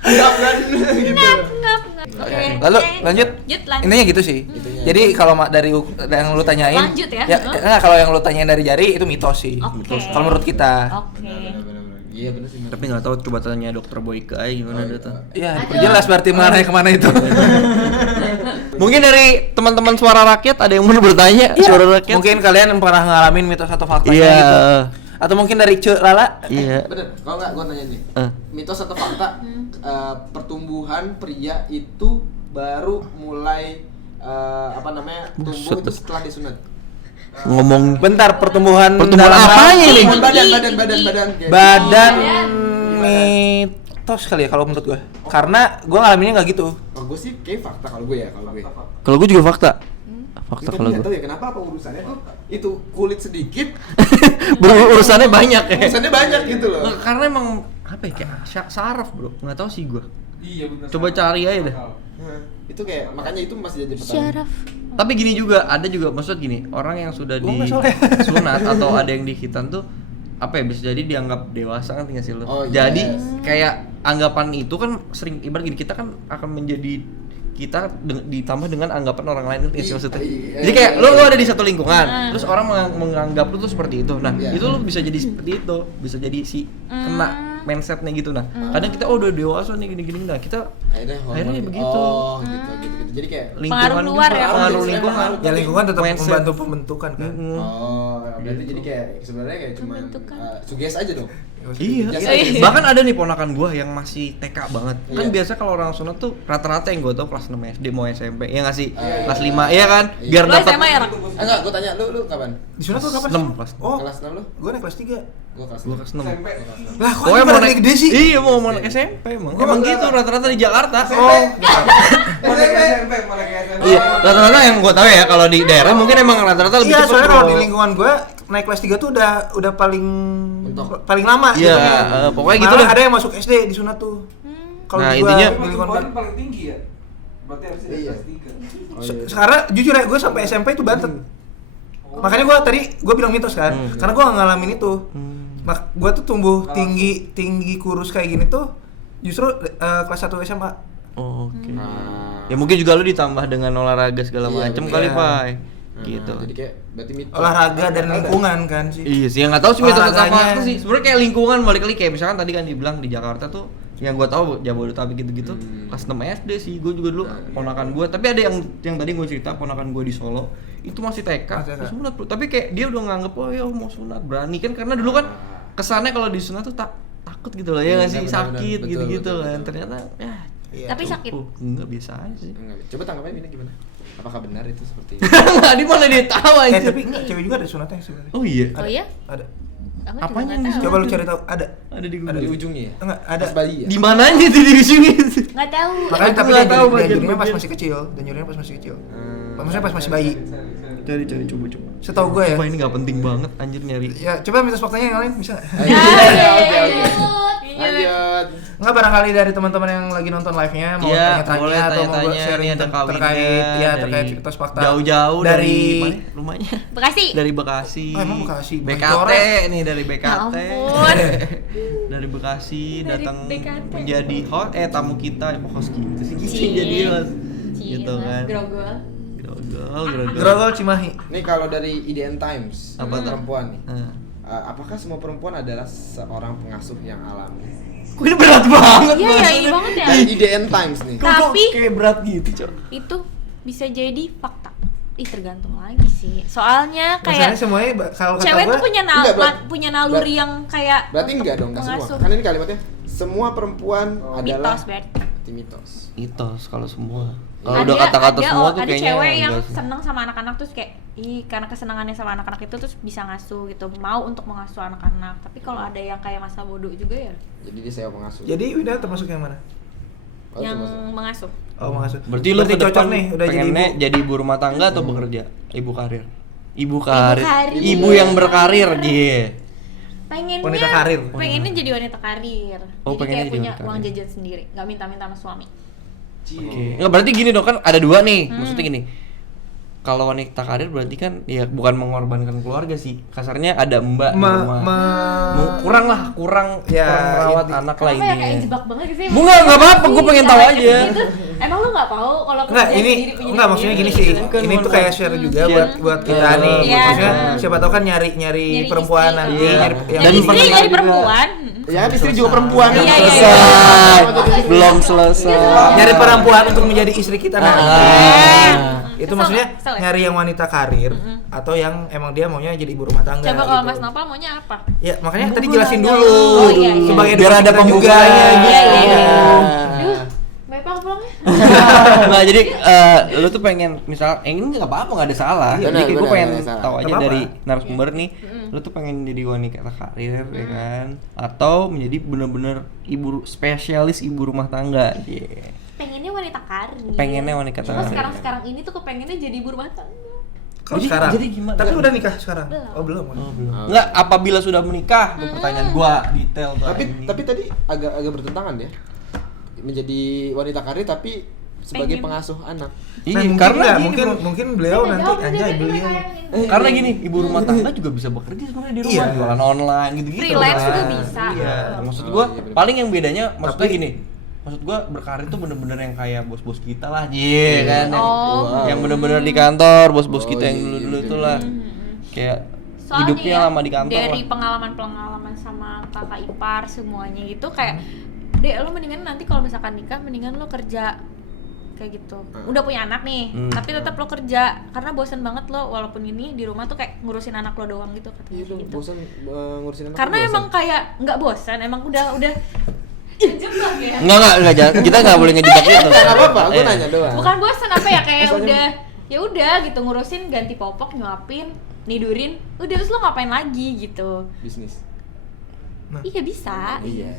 Enggak kan gitu. Ngap. Oke. Lalu lanjut. Lanjut. Intinya gitu sih. Jadi kalau dari yang lu tanyain, Lanjut ya. enggak, kalau yang lu tanyain dari jari itu mitos sih. Oke. Kalau menurut kita. Oke. Iya benar sih. Tapi nggak tahu, coba tanya dokter Boyka gimana dia tuh. Ya, diperjelas berarti mengarahnya kemana itu. Mungkin dari teman-teman suara rakyat ada yang mau bertanya? Suara rakyat. Mungkin kalian pernah ngalamin mitos atau faktanya Iya. gitu. Atau mungkin dari Cek Lala? Iya. Bener, kalau nggak gua nanya nih. Eh. Mitos atau fakta pertumbuhan pria itu baru mulai tumbuh Buset. itu setelah disunat. Ngomong Bentar, pertumbuhan Pertumbuhan dalam hal- apanya ini? Badan. Badan mitos kali ya kalau menurut gua. Karena gua ngalaminnya nggak gitu. Oh, gue sih kayak fakta kalau gue ya, kalau gue. kalau gue juga fakta. Fakta Itu kalau nggak gue. tahu ya kenapa apa urusannya tuh itu kulit sedikit, Urusannya banyak ya. urusannya banyak gitu loh. Karena emang apa ya kayak saraf bro, nggak tahu sih gue. Iya benar. Coba cari aja deh. Itu kayak makanya itu masih jadi pertanyaan. Tapi gini juga, ada juga maksud gini, orang yang sudah Gua nggak soalnya. disunat atau ada yang dikhitan tuh apa ya, bisa jadi dianggap dewasa kan tinggal sih lo. Oh, iya. Jadi kayak anggapan itu kan sering ibarat gini, kita kan akan menjadi kita ditambah dengan anggapan orang lain itu sih maksudnya. Iya. Jadi kayak lo ada di satu lingkungan, terus orang menganggap lo tuh seperti itu. Nah, Iya. itu lo bisa jadi seperti itu, bisa jadi si kena mindsetnya gitu. Nah, kadang kita udah dewasa nih gini-gini, nah kita Akhirnya akhirnya begitu. Oh, gitu. Jadi kayak Pengaruh luar ya, pengaruh Iya, lingkungan. Ya lingkungan tetap Mindset. membantu pembentukan kan. oh, berarti jadi kayak sebenarnya kayak cuma Pembentukan. suges aja dong. Iya. Iya. Bahkan ada nih ponakan gua yang masih TK banget. Kan Iya. biasa kalau orang sunat tuh rata-rata yang gua tau kelas 6 SD mau SMP. Ya nggak sih? Iya. Kelas 5 iya kan? Iya. Biar Lu dapat SMA ya, Rak? Enggak, gua tanya lu kapan? Disunat tuh kapan? 6 kelas. Oh, Kelas 6 lu? gue naik kelas 3. Gua kelas Gua kelas 6. SMP. Lah, kok Pokoknya pada mau naik gede sih? Iya, mau naik SMP emang. Gua Emang enggak. gitu rata-rata di Jakarta. Oh, Mulai ke SMP, mulai ke SMP. Iya, rata-rata yang gua tahu ya kalau di daerah mungkin emang rata-rata lebih iya, cepat. soalnya bro. kalau di lingkungan gue naik kelas 3 tuh udah paling lama Iya, gitu. pokoknya gitu Malah deh. ada yang masuk SD disunat tuh. Kalau Nah, gua intinya- di lingkungan Perempuan paling tinggi ya? Berarti harusnya di Iya. kelas 3. Oh, iya. sekarang jujur ya gue sampai SMP itu bantet. Makanya gue bilang mitos kan, karena gue gak ngalamin itu. Gue tuh tumbuh tinggi kurus kayak gini tuh justru kelas 1 SMA. Oh, oke. Nah, Ya mungkin juga lu ditambah dengan olahraga segala Iya, macem betul. kali, Iya. Pai. Gitu. Jadi kayak berarti mitos. Olahraga dan lingkungan kan sih. Iya sih, yang nggak tahu sih mitos tentang Olahraganya. fakta sih. Sebenarnya kayak lingkungan balik lagi kayak misalkan tadi kan dibilang di Jakarta tuh yang gua tahu Jabodetabek gitu-gitu kelas 6 SD sih. Gua juga dulu ponakan gua, tapi ada yang tadi gua cerita ponakan gua di Solo itu masih TK, Masih TK. terus sunat, bro. Tapi kayak dia udah nganggep oh ya mau sunat, berani kan karena dulu kan kesannya kalau di sunat tuh takut gitu loh ya nggak sih, Benar-benar. sakit Betul, gitu-gitu betul, kan. betul. Ternyata ya Iya. Tapi sakit. enggak biasa aja sih. Enggak. Coba tanggapannya Bina gimana? Apakah benar itu seperti itu? Nggak, di mana dia tahu aja. Tapi enggak, cewek juga ada sunatnya sebenarnya. Oh iya. Oh iya? Ada. Aku juga Apanya nggak nih? tahu. Coba lu cari tahu, ada. Ada di Di ujungnya ya? Enggak, ada. Pas bayi ya? Di mananya tuh di sini? Nggak tahu. Makanya Aku tapi nggak tahu dianjurinnya pas bagian-bagian. masih kecil, Maksudnya pas masih bayi. Cari coba. Setahu gue ya. Wah ini nggak penting banget anjir nyari. Ya, coba mitos faktanya yang lain bisa. Iya, oke. Lanjut. Enggak, barangkali dari teman-teman yang lagi nonton live-nya mau Iya, tanya-tanya boleh atau mau tanya-tanya. sharing Ini ada kawinnya terkait dari mitos fakta. jauh-jauh dari mana rumahnya? Bekasi. Dari Bekasi. Oh, emang Bekasi? Bukan BKT coret. nih dari BKT. Ya ampun. Dari Bekasi Dari datang BKT. menjadi tamu kita, host gitu sih. Cie. Jadi host gitu Cina, kan. Grogol. Grogol. Grogol Cimahi. Nih kalau dari IDN Times, Apa tuh? perempuan nih. Nah. Apakah semua perempuan adalah seorang pengasuh yang alami? Kok ini berat banget Iya, bahasanya. iya banget ya. IDN Times nih. Kok Tapi- kayak berat gitu, Cok. Itu bisa jadi fakta. Ih, tergantung lagi sih. Soalnya Masalahnya kayak semuanya kalau kata cewek gue tuh punya Enggak, punya naluri yang kayak Berarti untuk enggak dong, enggak semua. mengasuh. Kan ini kalimatnya semua perempuan adalah Mitos berarti. mitos. Mitos kalau semua. Kalau Ada- udah kata-kata ada- semua tuh ada kayaknya cewek yang enggak sih. seneng sama anak-anak terus kayak karena kesenangannya sama anak-anak itu terus bisa ngasuh gitu, mau untuk mengasuh anak-anak. Tapi kalau ada yang kayak masa bodoh juga ya Jadi dia sewa pengasuh. Jadi Wida termasuk yang mana? Oh, yang termasuk. mengasuh. Oh, mengasuh. Berarti lu ke cocok depan nih udah jadi pengennya ibu. jadi ibu rumah tangga atau bekerja? Ibu karir. Ibu karir. karir. Ibu yang berkarir, dia. Pengennya Wanita karir. Pengennya jadi wanita karir. Oh, Jadi pengennya kayak jadi punya wanita uang karir. jajan sendiri, nggak minta-minta sama suami. Oke. Enggak berarti gini dong kan ada dua nih. Maksudnya gini. Kalau wanita karir berarti kan ya bukan mengorbankan keluarga sih. Kasarnya ada mbak di rumah. kurang Ya, merawat inti- anak lah Kenapa ya kayak intinya. jebak banget sih? Bunga, nggak apa-apa, gue pengen tahu aja. Gitu. Emang lu nggak tahu kalau Enggak, kerja ini sendiri punya enggak maksudnya gini sih. Bukan, Ini tuh bukan. kayak share juga Share. buat kita Iya. nih. Iya. Maksudnya siapa tahu kan nyari perempuan istri. nanti, Iya. nyari Dan Dan istri pendengar jadi juga. perempuan. Ya kan istri juga perempuan. Iya, iya, iya. Selesai. Belum selesai. nyari perempuan untuk menjadi istri kita nanti. Itu Kesel maksudnya nggak? Kesel ya? nyari yang wanita karir atau yang emang dia maunya jadi ibu rumah tangga. Coba kalau gitu. Mas Nopal maunya apa? Ya makanya tadi jelasin dulu. Oh, iya, iya. Sebagai Biar dosen ada kita juga. pembukaannya Iya, gitu. iya, iya. Nah. Duh, baik pulang ya? Nah jadi lu tuh pengen misal ini nggak apa-apa nggak ada salah. Iya, Jadi gue benar, pengen nggak ada salah. tahu aja Nggak apa-apa. dari narasumber nih, lu tuh pengen jadi wanita karir ya kan, atau menjadi bener-bener spesialis ibu rumah tangga. Yeah. Pengennya wanita karir. Pengennya wanita Cuma karir. sekarang ini tuh kepengennya jadi ibu rumah tangga. Kalau Jadi- sekarang. jadi gimana? Tapi udah nikah sekarang? Belum. Oh, belum. Nggak, apabila sudah menikah, tuh pertanyaan gua detail tuh. Tapi tadi agak bertentangan ya. Menjadi wanita karir tapi sebagai Pengen. pengasuh anak. iya, Nah, mungkin karena enggak, gini, mungkin bro. mungkin beliau Beda nanti jauh, anjay beda, beliau. beda. Karena gini, ibu rumah tangga juga bisa bekerja sebenarnya di rumah, Iya. jualan online gitu-gitu. Freelance kan. juga bisa. Iya, maksud Oh, gua iya, bener. paling yang bedanya maksudnya Tapi- gini. Maksud gua berkarir tuh bener-bener yang kayak bos-bos kita lah, kan. Yang, Oh. yang bener-bener di kantor, bos-bos Oh, kita yang iya, dulu-dulu iya, itulah. Kayak Soalnya hidupnya ya, lama di kantor dari lah. pengalaman-pengalaman sama kakak ipar semuanya gitu kayak Dek, lo mendingan nanti kalau misalkan nikah mendingan lo kerja kayak gitu. Udah punya anak nih, tapi tetap lo kerja karena bosan banget lo walaupun ini di rumah tuh kayak ngurusin anak lo doang gitu katanya. Iya dong, gitu. bosan ngurusin anak. Karena bosan. emang kayak nggak bosan, emang udah jebak ya. Enggak, kita enggak boleh ngejebak itu. Enggak apa-apa, aku nanya doang. Bukan bosan apa ya kayak Maksudnya- udah gitu ngurusin ganti popok, nyuapin, nidurin, udah terus lo ngapain lagi gitu. Bisnis. Iya bisa. Iya.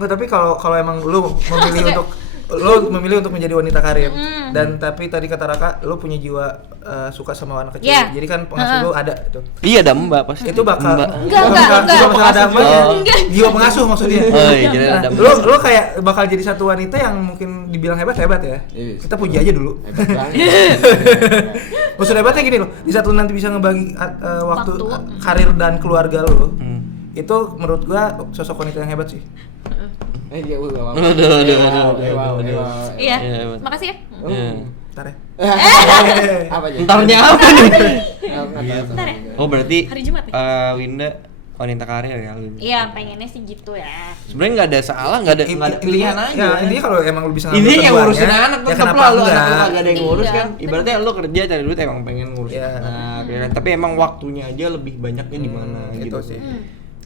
Nggak, tapi kalau emang lu memilih untuk menjadi wanita karir dan tapi tadi kata Raka lu punya jiwa suka sama anak kecil. Yeah. Jadi kan pengasuh lu ada itu. Iya, ada Mbak pasti. Itu bakal Enggak. jiwa masalah ada Mbak ya. Enggak. Jiwa pengasuh maksudnya. Oh, iya, jadi ada Nah, lu kayak bakal jadi satu wanita yang mungkin dibilang hebat ya. Yes. Kita puji aja dulu. Hebat banget. Maksud hebatnya gini loh, di saat lu nanti bisa ngebagi waktu Waktu. karir dan keluarga lu. Itu menurut gua sosok wanita yang hebat sih. Iya, wow. Aduh. Iya. Iya. Makasih ya. Iya. Ntar ya. Apa aja? Entarnya apa nih? Bentar ya. Oh, berarti Hari Jumat ya? Winda wanita karir ya lu. Iya, pengennya sih gitu ya. Sebenarnya nggak ada salah, nggak ada pilihan aja. Ya, intinya kalau emang lu bisa Ini yang keduanya, ngurusin anak ya tetap kenapa lah, lu anak lu enggak? kagak ada yang ngurus Iya, kan. Ibaratnya lu kerja cari duit emang pengen ngurusin Iya. anak ya kan. Tapi emang waktunya aja lebih banyaknya di mana Itu gitu sih.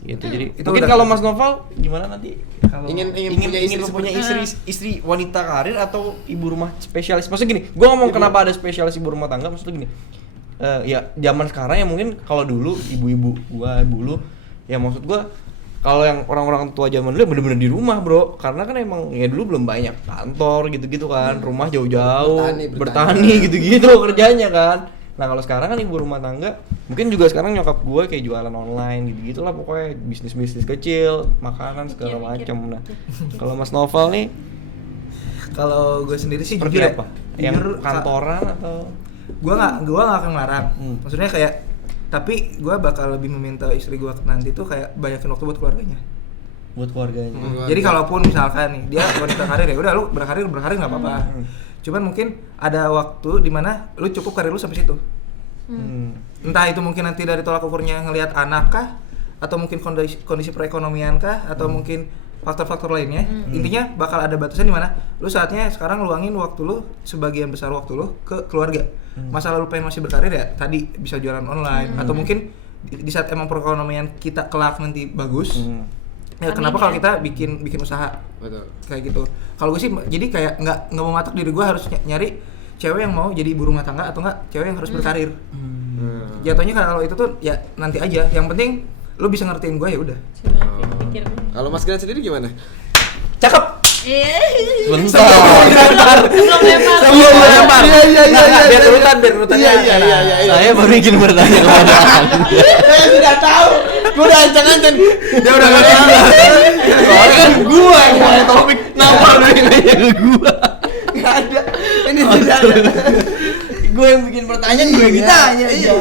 Gitu. Jadi Itu mungkin udah- kalau Mas Noval gimana nanti? Kalau Ingin punya istri punya seperti- istri wanita karir atau ibu rumah spesialis? Maksudnya gini, gua ngomong kenapa ada spesialis ibu rumah tangga maksudnya gini. Ya zaman sekarang ya mungkin kalau dulu ibu-ibu gua dulu ya maksud gua kalau yang orang-orang tua zaman dulu bener-bener di rumah bro, karena kan emang ya dulu belum banyak kantor gitu-gitu kan, rumah jauh-jauh, bertani gitu-gitu kerjanya kan. Nah kalau sekarang kan ibu rumah tangga, mungkin juga sekarang nyokap gue kayak jualan online gitu-gitu lah pokoknya bisnis-bisnis kecil, makanan segala macam. Nah kalau Mas Noval nih Kalau gue sendiri sih seperti jujur apa? ya, Yang jujur, kantoran atau? Gua nggak akan ngelarang. Maksudnya kayak tapi gue bakal lebih meminta istri gue nanti tuh kayak banyakin waktu buat keluarganya. Buat keluarganya. Jadi kalaupun misalkan nih dia wanita karir ya udah lu berkarir nggak apa-apa. Cuman mungkin ada waktu di mana lu cukup karir lu sampai situ. Entah itu mungkin nanti dari tolak ukurnya ngelihat anak kah, atau mungkin kondisi perekonomian kah, atau mungkin faktor-faktor lainnya. Intinya bakal ada batasan di mana lu saatnya sekarang luangin waktu lu, sebagian besar waktu lu ke keluarga. Masalah lu pengen masih berkarir ya tadi bisa jualan online, atau mungkin di saat emang perekonomian kita kelak nanti bagus. Ya kenapa kalau kita bikin usaha? Betul. Kayak gitu. Kalau gue sih jadi kayak nggak mematok diri gue harus nyari cewek yang mau jadi ibu rumah tangga atau enggak cewek yang harus berkarir. Jatuhnya kalau itu tuh ya nanti aja. Yang penting lu bisa ngertiin gue ya udah. Kalau Mas Gran sendiri gimana? Cakep. Bentar. Belum lempar. Biar urutannya. Iya. Saya baru ingin bertanya kepada Anda. Saya sudah tahu. Gua udah ancang-ancang. Dia udah nggak tahu. Soalnya kan gua yang mulai topik, kenapa lu yang nanya ke gua? Nggak ada. Ini tidak ada. Gua yang bikin pertanyaan, gua yang ditanya. Iya.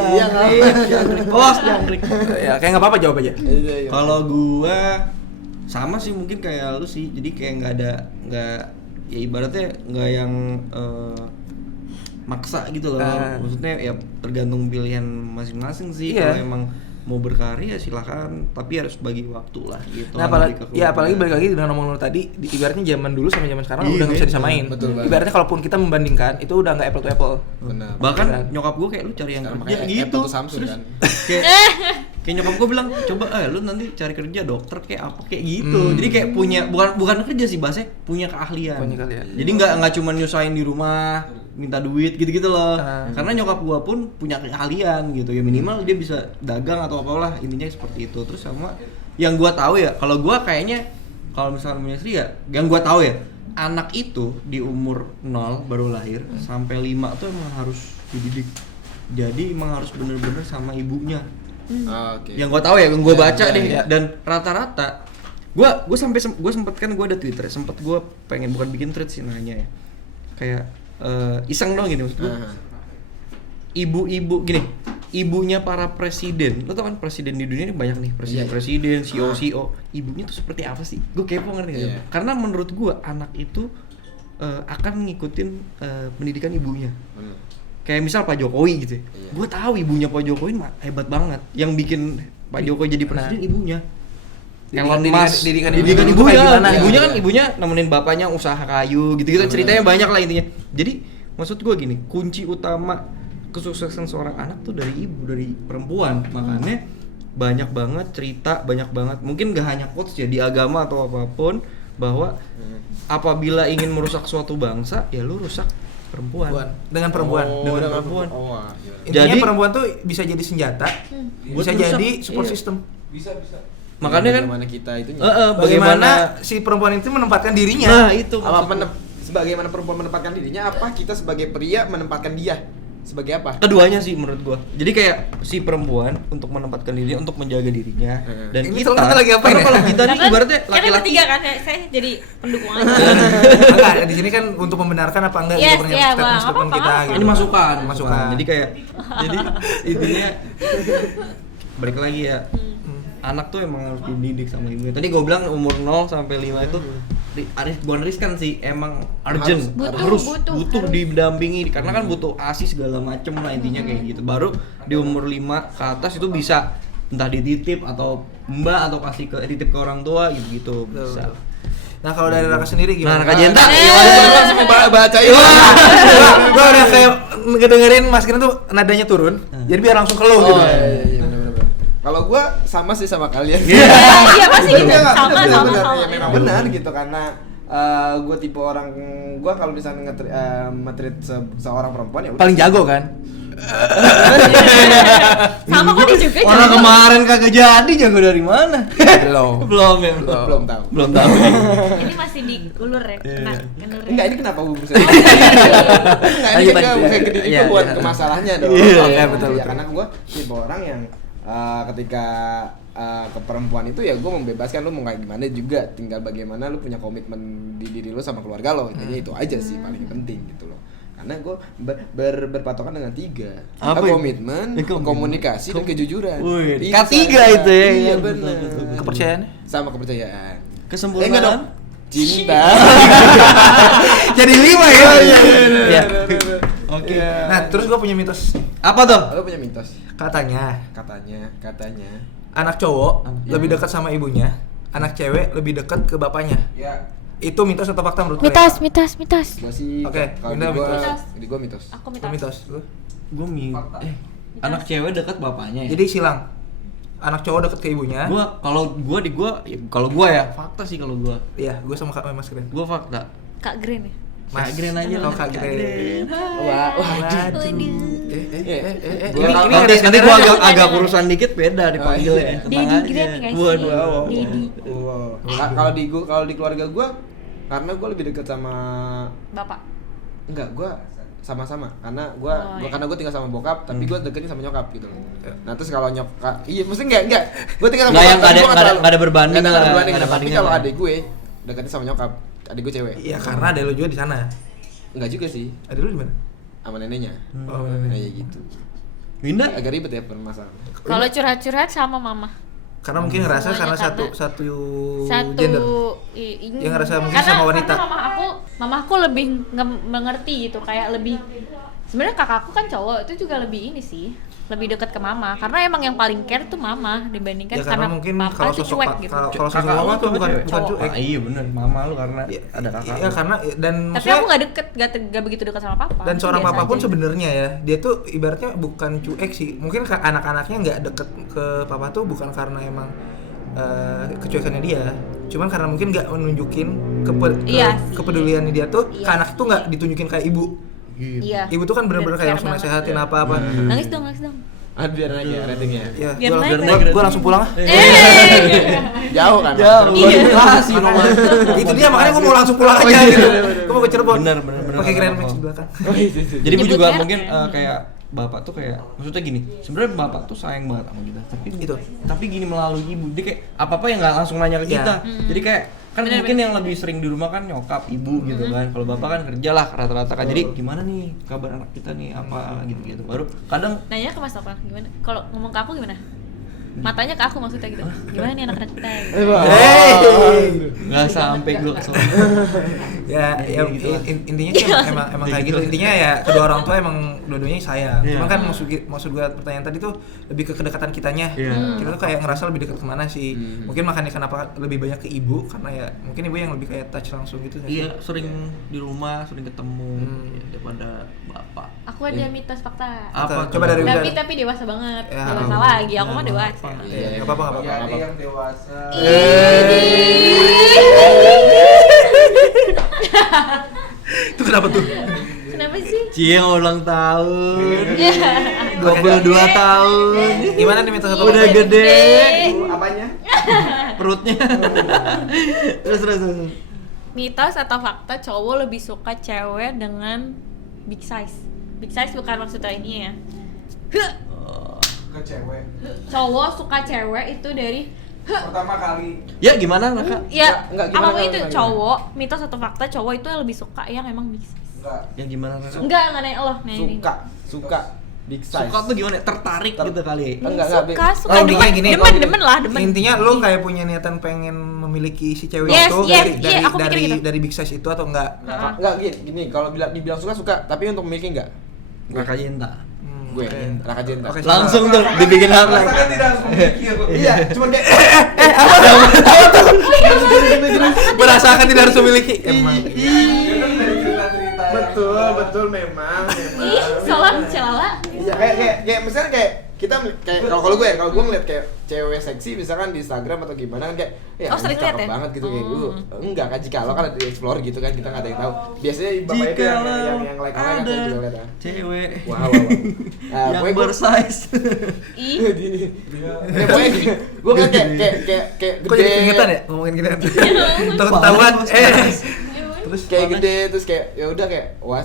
Bos, jangkrik. Ya kayak nggak apa-apa jawab aja. Iya. Kalau gua sama sih mungkin kayak lu sih. Jadi kayak nggak ya ibaratnya nggak yang maksa gitu loh. Maksudnya ya tergantung pilihan masing-masing sih. Iya. Kalau emang mau berkarya silakan, tapi harus bagi waktu lah gitu. Nah, apalagi balik lagi dengan ngomong lu tadi, ibaratnya zaman dulu sama zaman sekarang Iya, udah nggak bisa beda. disamain. Betul banget. Ibaratnya kalaupun kita membandingkan, itu udah nggak apple to apple. Benar. Bahkan Beneran. nyokap gue kayak lu cari yang Sekarang kerja pakai gitu. Apple to Samsung Terus kan. kayak nyokap gue bilang coba lu nanti cari kerja dokter kayak apa kayak gitu. Jadi kayak punya bukan kerja sih bahasanya, punya keahlian. Punya keahlian. Jadi nggak cuma nyusahin di rumah minta duit gitu-gitu loh. Karena nyokap gue pun punya keahlian gitu. Ya minimal dia bisa dagang atau apalah, intinya seperti itu. Terus sama yang gue tahu ya, kalau gue kayaknya kalau misalnya punya istri ya, yang gue tahu ya, anak itu di umur 0 baru lahir sampai 5 tuh emang harus dididik. Jadi emang harus bener-bener sama ibunya. Oke. Yang gue tahu ya, yang gue baca deh. ya. Dan rata-rata gue sempet kan gue ada Twitter, sempet gue pengen bukan bikin thread sih nanya ya, kayak iseng dong gini maksud gue. Ibu-ibu gini, ibunya para presiden, lo tau kan presiden di dunia ini banyak nih, presiden, CEO, ibunya tuh seperti apa sih? Gue kepo ngerti gak? Iya. Karena menurut gue anak itu akan ngikutin pendidikan ibunya. Kayak misal Pak Jokowi gitu, gue tahu ibunya Pak Jokowi hebat banget. Yang bikin Pak Jokowi jadi presiden ibunya. Elon Didikan- Musk, didikan didikan ibu kayak ibunya, gimana? ibunya Iya. kan ibunya nemenin bapaknya usaha kayu gitu-gitu, ceritanya banyak lah intinya. Jadi maksud gue gini, kunci utama kesuksesan seorang anak tuh dari ibu, dari perempuan. Makanya banyak banget cerita, banyak banget, mungkin gak hanya quotes ya, di agama atau apapun, bahwa apabila ingin merusak suatu bangsa, ya lu rusak perempuan. Dengan perempuan. Dengan perempuan. Intinya Jadi- perempuan tuh bisa jadi senjata, bisa Buat jadi rusak. support Iya. system. Bisa. Makanya kan bagaimana kita itu Bagaimana si perempuan itu menempatkan dirinya. nah itu maksud gua. sebagaimana perempuan menempatkan dirinya, apa kita sebagai pria menempatkan dia sebagai apa? Keduanya sih menurut gua. Jadi kayak si perempuan untuk menempatkan dirinya, untuk menjaga dirinya, dan Ini kita kita lagi apa karena ya? kalau kita nih ibaratnya Kita laki-laki bertiga kan, saya jadi pendukung aja. Enggak, di sini kan untuk membenarkan apa enggak Yes, gitu, iya, statement- Bang. statement Apa-apa, kita apa-apa. gitu. ini masukan. Masukan. Jadi kayak jadi intinya balik lagi ya. Anak tuh emang harus dididik sama ibunya. Tadi gue bilang umur 0 sampai 5 itu bukan riskan sih, emang urgent. Butuh, Butuh didampingi karena kan butuh ASI segala macem lah intinya kayak gitu. Baru di umur 5 ke atas itu bisa entah dititip atau mbak atau kasih titip ke orang tua gitu bisa. Nah, kalau dari Raka sendiri Nah, gimana? Raka Jenta, Langsung bacain. Gua udah kayak ngedengerin Mas Kiran tuh nadanya turun. Jadi biar langsung ke lu gitu. Iya, benar-benar. Kalau gua sama sih sama kalian. Iya pasti gitu. Enggak, Sama. ya memang benar gitu karena gue tipe orang, gue kalau misalnya nge-treat seorang perempuan ya udah. Paling jago kan? Sama kok dia juga. orang jago. kemarin kagak jadi, jago dari mana? Belum. Belum ya, belum tahu. belum tahu. Ini masih diulur ya, kena kenur. Enggak, ini kenapa gue bisa? Oh, Enggak, ini kan Lanjut, gue lanjut. ke diri Iya, gue buat iya. ke masalahnya dong. Iya, iya, betul, Ya betul. karena gue tipe orang yang ketika ke perempuan itu ya gue membebaskan, lu mau kayak gimana juga, tinggal bagaimana lu punya komitmen di diri lu sama keluarga lo. Jadi itu aja sih paling penting gitu loh. Karena gue berpatokan dengan 3 Apa itu? komitmen, Komitmen. komunikasi, dan kejujuran. Wih, Itu K3 saja. itu ya. Iya Betul, benar. betul, betul. Kepercayaannya? Sama kepercayaan. Kesempurnaan. Enggak dong. Cinta. Jadi 5 ya. Iya. Oke. Nah, terus gua punya mitos. Apa tuh? Lo punya mitos? Katanya Katanya. anak cowok lebih dekat sama ibunya, anak cewek lebih dekat ke bapaknya. Ya. Itu mitos atau fakta menurut Mitos, mitos, mitos. Gua sih Oke, kalau Winda di gua mitos. di gua mitos. Aku Itu mitos. mitos. Lu? Gue anak cewek dekat bapaknya ya. Jadi silang. Anak cowok dekat ke ibunya. Kalau gua ya fakta sih kalau gua. Iya, gua sama Kak Mas Kiran. Gua fakta. Kak Green ya. Kak Gren aja Oh, lah. Kak Gren. Wah, Waduh. Gua Ini Nanti ada gua sebenarnya. agak urusan dikit beda dipanggil iya. ya. Tenang Dedi aja. Green guys. Waduh. Dedi. Kalau di keluarga gua, karena gua lebih dekat sama Bapak. enggak, gua sama-sama karena Oh, iya. karena gua tinggal sama bokap tapi gua deketnya sama nyokap gitu loh. Nah terus kalau nyokap, iya mesti enggak gua tinggal sama Nggak yang bokap, tapi nggak gua ada- terlalu- nggak ada berbanding nggak ada lah, berbanding, nggak ada tapi bandingan kalau lah. adik gue deketnya sama nyokap, adik gue cewek. Iya, karena ada lu juga di sana. Enggak juga sih, Ada lu di mana? sama neneknya. Oh, Kayak gitu. Winda? Agak ribet ya permasalahan. Kalau curhat-curhat sama mama. karena mungkin ngerasa Semuanya karena karena satu Satu gender. ini. Yang ngerasa mungkin Karena- sama wanita. Karena mama aku lebih mengerti gitu, kayak lebih. Sebenarnya kakakku kan cowok, itu juga lebih ini sih, lebih dekat ke mama karena emang yang paling care tuh mama dibandingkan Ya karena mungkin kalau tuh sosok cuek gitu. kalau sosok Kakak mama lu tuh apa bukan cewek? bukan Cowok. cuek. Ah, iya bener, mama lu karena Iya, ada kakak. Iya, karena dan Tapi maksudnya aku nggak deket, gak begitu dekat sama papa. dan seorang Biasa papa pun aja. sebenarnya ya, dia tuh ibaratnya bukan cuek sih. Mungkin anak-anaknya nggak deket ke papa tuh bukan karena emang kecuekannya dia, cuman karena mungkin nggak menunjukin Iya sih. kepeduliannya dia tuh ke Iya anak tuh nggak ditunjukin kayak ibu. Iya. Ibu tuh kan bener-bener kayak Care langsung banget. nasehatin apa-apa. Nangis dong, nangis dong. Biar aja ratingnya. Ya, Biar gua, naik, gua, naik. gua langsung pulang ah. Jauh kan? Jauh. Iya. Kasih nomor. Itu dia makanya gua mau langsung pulang aja iya, gitu. bener, bener, Gua mau ke Cirebon. Bener. Pakai Grand Max di belakang. Jadi gue Nyebut juga merek. mungkin kayak bapak tuh kayak maksudnya gini, sebenarnya bapak tuh sayang banget sama kita, tapi gini melalui ibu, dia kayak apa yang nggak langsung nanya ke Iya. kita, jadi kayak kan Bener, mungkin yang lebih sering di rumah kan nyokap, ibu gitu kan, kalau bapak kan kerja lah rata-rata kan, jadi gimana nih kabar anak kita nih apa gitu baru kadang Nanya ke Mas Nopal gimana? Kalau ngomong ke aku gimana? Matanya ke aku maksudnya gitu. Gimana nih anak-anak kita? Nggak sampai gue kesel. Ya Gitu. intinya sih emang kayak gitu. Intinya ya kedua orang tua emang dua-duanya sayang. Iya. Cuma kan maksud gue pertanyaan tadi tuh lebih ke kedekatan kitanya. Iya. Kita tuh kayak ngerasa lebih dekat kemana sih? Mungkin makanya kenapa lebih banyak ke ibu karena ya mungkin ibu yang lebih kayak touch langsung gitu. Iya, sering di rumah, sering ketemu daripada bapak. Aku ada mitos fakta. Apa? Coba dari Uda. Tapi dewasa banget. Ya, Dewasa lagi. Aku mah dewasa. Iya, nggak apa-apa. Ya, ada yang dewasa. Itu kenapa tuh? Kenapa sih? Cie ulang tahun. Iya. 22 tahun. Gimana nih mitos satu? Udah gede. Apanya? Perutnya. terus. Mitos atau fakta cowok lebih suka cewek dengan big size. Big size bukan maksudnya ini ya. Ke cewek. Cowok suka cewek itu dari Pertama kali. Ya gimana Raka? ya Enggak, gimana, apapun itu gimana? cowok, mitos atau fakta cowok itu lebih suka yang emang big size. Enggak. Ya gimana Raka? Enggak nanya lo, nah ini. Suka big size. Suka tuh gimana? Tertarik gitu kali. Enggak, Suka Oh, intinya gini. demen lah, demen. Intinya lu kayak punya niatan pengen memiliki si cewek Yes, itu yes, iya, aku mikir gitu. dari big size itu atau enggak? Enggak gini, kalau dibilang suka, tapi untuk memiliki enggak? Raka cinta. Gue Raka Cinta. Oke, Langsung tuh dibikin Rasakan apa? tidak harus memikir. Iya, cuman kayak Merasakan tidak harus memiliki. Emang. Dia kan dari cerita-cerita. betul memang. Ih, salam celala. Iya, kayak misalnya kayak kita kayak kalau gue ngeliat kayak cewek seksi misalkan di Instagram atau gimana kan kayak Oh, sering liat ya? banget gitu kayak gue enggak kan jika lo kan di explore gitu kan kita nggak ada yang tahu biasanya bapak itu yang like kan saya juga lihat ya cewek wow yang gue bersize. Ih, gini pokoknya gue kan kayak Kok jadi gede keringetan ya ngomongin gini? Takut ketahuan. terus kayak gede terus kayak ya udah kayak wah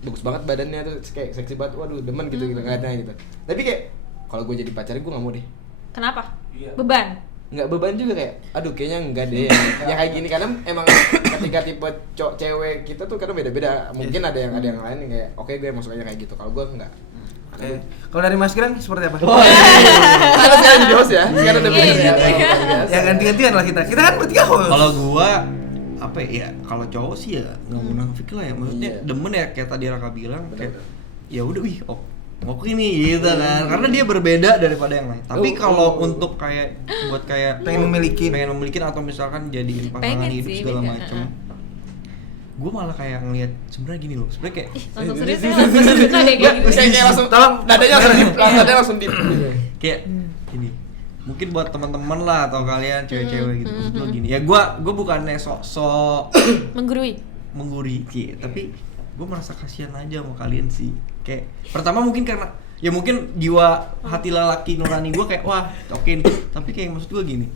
bagus banget badannya tuh kayak seksi banget waduh demen gitu ngeliatnya gitu tapi kayak kalau gue jadi pacarnya gue nggak mau deh kenapa? Iya. Beban. nggak beban juga kayak aduh kayaknya enggak deh yang kayak gini karena emang ketika tipe cewek kita tuh kadang beda-beda mungkin ada yang lain yang kayak oke gue emang sukanya kayak gitu kalau gue enggak. Oke. Kalau dari Mas Gilang seperti apa? Karena sekarang jadi host ya sekarang udah beda Iya, ya. Ya ganti-gantian lah kita. Kita kan bertiga host. Kalau gua apa ya? Kalau cowok sih ya nggak munafik lah ya. Maksudnya Iya. demen ya kayak tadi Raka bilang kayak Bener. ya udah oke nih gitu kan. Karena dia berbeda daripada yang lain. Tapi kalau untuk kayak buat kayak pengen memiliki atau misalkan jadiin pasangan Pengen hidup sih, segala beda. macem. Gue malah kayak ngelihat sebenarnya gini loh. Sebenarnya kayak Langsung serius ya, langsung suka deh kayak gitu. Kayak langsung Tolong, dadanya langsung deep kayak gini mungkin buat teman-teman lah atau kalian cewek-cewek gitu maksud gue gini ya gue bukannya sok Menggurui. menggurui tapi gue merasa kasihan aja sama kalian sih kayak pertama mungkin karena ya mungkin jiwa hati lelaki nurani gue kayak wah oke nih tapi kayak maksud gue gini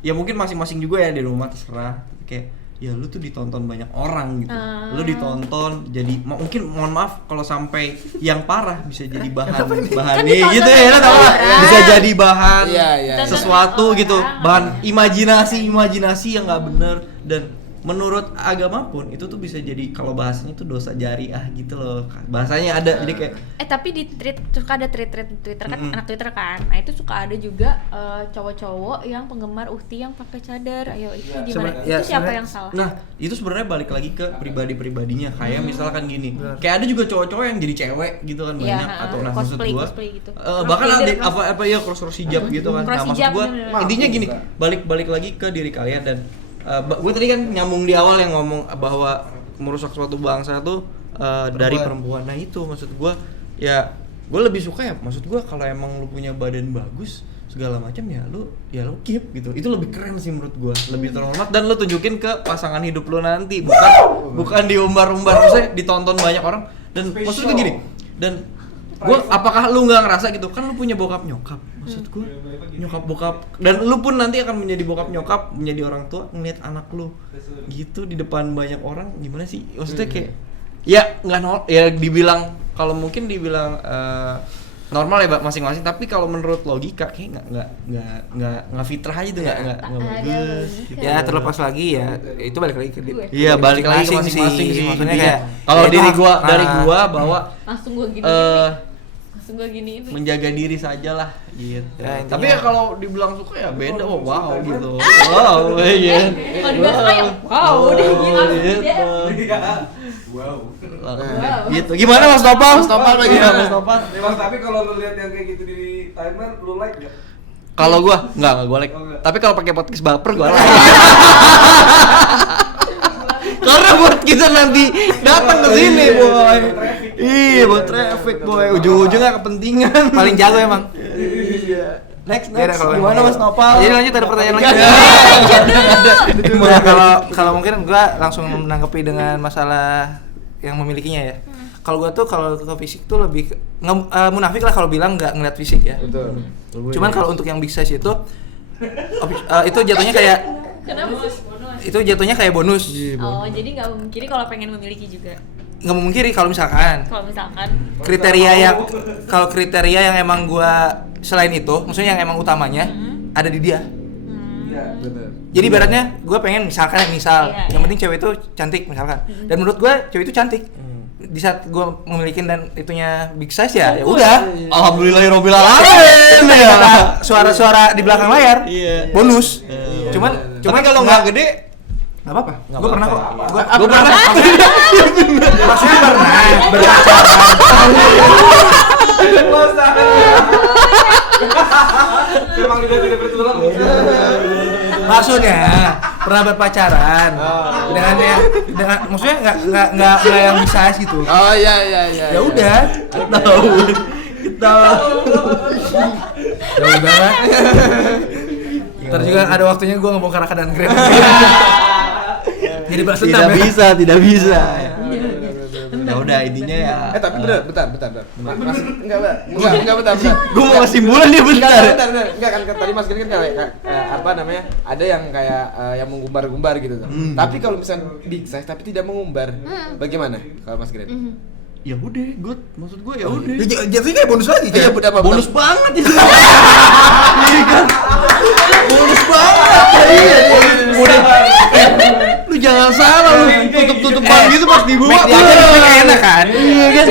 ya mungkin masing-masing juga ya di rumah terserah tapi kayak ya lu tuh ditonton banyak orang gitu lu ditonton jadi mungkin mohon maaf kalau sampai yang parah bisa jadi bahan Kan nih ditonton gitu ya banyak tau nggak? orang. Bisa jadi bahan Iya, iya. sesuatu Tonton gitu orang. bahan imajinasi yang nggak bener dan menurut agama pun itu tuh bisa jadi kalau bahasanya tuh dosa jariah gitu loh bahasanya ada jadi kayak Tapi di suka ada tweet Twitter kan anak Twitter kan. Nah, itu suka ada juga cowok-cowok yang penggemar Uhti yang pakai cadar. Ayo itu gimana? ya, Itu siapa sebenarnya- yang salah? nah itu sebenarnya balik lagi ke pribadi-pribadinya kayak misalkan gini kayak ada juga cowok-cowok yang jadi cewek gitu kan Iya, banyak atau nah maksud cosplay gua gitu. bahkan ada Cross- apa ya cross hijab gitu kan Cross nah maksud hijab, gua bener-bener. intinya gini balik lagi ke diri kalian dan gue tadi kan nyambung di awal yang ngomong bahwa merusak suatu bangsa tuh dari perempuan. Nah itu maksud gue ya gue lebih suka ya maksud gue kalau emang lu punya badan bagus segala macam ya lu keep gitu itu lebih keren sih menurut gue lebih terhormat dan lu tunjukin ke pasangan hidup lu nanti bukan diumbar-umbar maksudnya ditonton banyak orang dan maksud gue gini dan gue apakah lu nggak ngerasa gitu kan lu punya bokap nyokap maksud gue nyokap bokap dan lu pun nanti akan menjadi bokap nyokap menjadi orang tua ngeliat anak lu gitu di depan banyak orang gimana sih maksudnya kayak ya nggak ya dibilang kalau mungkin dibilang normal ya masing-masing tapi kalau menurut logika kayak nggak fitrah aja tuh nggak bagus gitu. Ya terlepas lagi ya itu balik lagi ke Iya balik lagi ke masing-masing sih maksudnya Iya. kayak kalau ya dari itu dari gua bahwa Langsung gue gini. Maksud gue gini ini. menjaga diri saja lah gitu. Ya, intinya- Tapi ya kalau dibilang suka ya beda, oh wow gitu. Wow, iya. Kalau dibilang suka ya wow, udah gila. Gitu. Wow. Gitu. Gimana Mas Topal? Mas Topal bagaimana? Mas Topal. Bang, tapi kalau lu lihat yang kayak gitu di timeline, lu like gak? Kalau gua enggak gua like. Oh, enggak. Tapi kalau pakai podcast baper gua like. Karena buat kita nanti datang ke sini, boy. Iya, buat traffic, boy. Ujung-ujungnya kepentingan. Paling jago emang. Iya. Next, Beda next. kalau Gimana yang- Mas Nopal? Jadi lanjut, ada pertanyaan lagi. Ya, kalau mungkin gua langsung menanggapi dengan masalah yang memilikinya ya. Kalau gua tuh kalau ke fisik tuh lebih munafik lah kalau bilang nggak ngeliat fisik ya. Betul. Cuman kalau untuk yang big size itu itu jatuhnya kayak Kenapa sih? itu jatuhnya kayak bonus. Oh, jadi nggak memungkiri kalau pengen memiliki juga. Nggak memungkiri kalau misalkan Kalau misalkan kriteria yang emang gua selain itu, maksudnya yang emang utamanya ada di dia. Iya. Betul. Jadi ibaratnya gue pengen misal Iya, yang iya. penting cewek itu cantik misalkan. Dan menurut gue cewek itu cantik. Di saat gue memiliki dan itunya big size ya udah. Alhamdulillahirabbil alamin ya. Suara-suara di belakang layar Iya. bonus. Iya. Cuman Kalau nggak gede, nggak apa-apa. Nggak Gue pernah kok. apa-apa. Gue pernah. Maksudnya pernah berpacaran. Memang tidak bertulang. Maksudnya pernah berpacaran dengan maksudnya nggak yang big size gitu. Oh iya. Ya udah. Ya udah lah. Ntar juga ada waktunya gue ngebongkar keadaan Grand. Jadi balas dendam ya. tidak bisa. Ya udah intinya ya. Tapi bentar. Mas enggak bentar. Gue mau kesimpulan dia bentar. Enggak kan tadi Mas Green kan kayak apa namanya? Ada yang kayak yang mengumbar-gumbar gitu. Tapi kalau misalnya big size tapi tidak mengumbar, bagaimana kalau Mas Green? Ya udah, good. Maksud gue ya udah. Jatuhnya kayak bonus lagi Iya, kayak. apa? Bonus banget itu. Iya kan? Bonus banget. Iya. Lu jangan salah lu tutup-tutupan gitu pas dibuka. Make dia aja tapi kayak enak kan? Iya kan?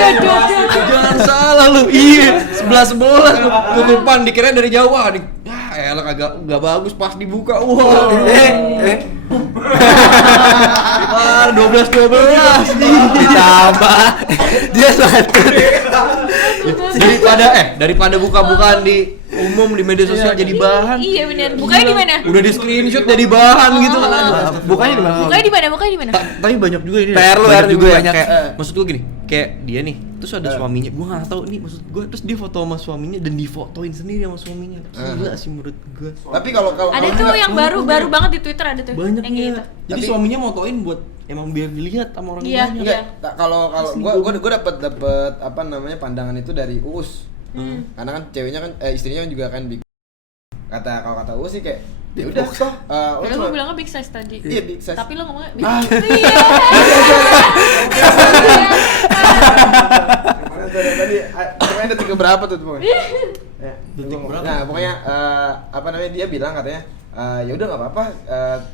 Jangan salah lu. Iya, sebelah lu tutupan dikira dari jauh. Elah kagak bagus pas dibuka. Wah. 12 nih ditambah dia suatu daripada buka-bukaan di umum di media sosial jadi bahan. Iya benar. Bukanya di mana? Udah di screenshot jadi bahan gitu kan. Bukanya di mana? Bukanya di mana? Tapi banyak juga ini. PR lu, banyak juga ya, banyak. kayak maksud gua gini, kayak dia nih, terus ada suaminya. Gua enggak tahu nih maksud gua, terus dia foto sama suaminya dan difotoin sendiri sama suaminya. Gila sih menurut gua. Tapi kalau Ada tuh yang baru banget di Twitter ada tuh. Banyak yang kayak ya. gitu. Jadi Tapi- suaminya motoin buat emang biar dilihat sama orang Iya. banyak. enggak kalau gua dapat apa namanya pandangan itu dari Uus. Karena kan ceweknya kan istrinya kan juga kan big. Kalau kata Uus sih kayak ya udah toh Padahal lu bilangnya big size tadi. Iya, big size. Tapi lu ngomongnya big size. Iya. Tadi pokoknya detik berapa tuh pokoknya? Detik berapa? Nah, pokoknya apa namanya dia bilang katanya ya udah nggak apa-apa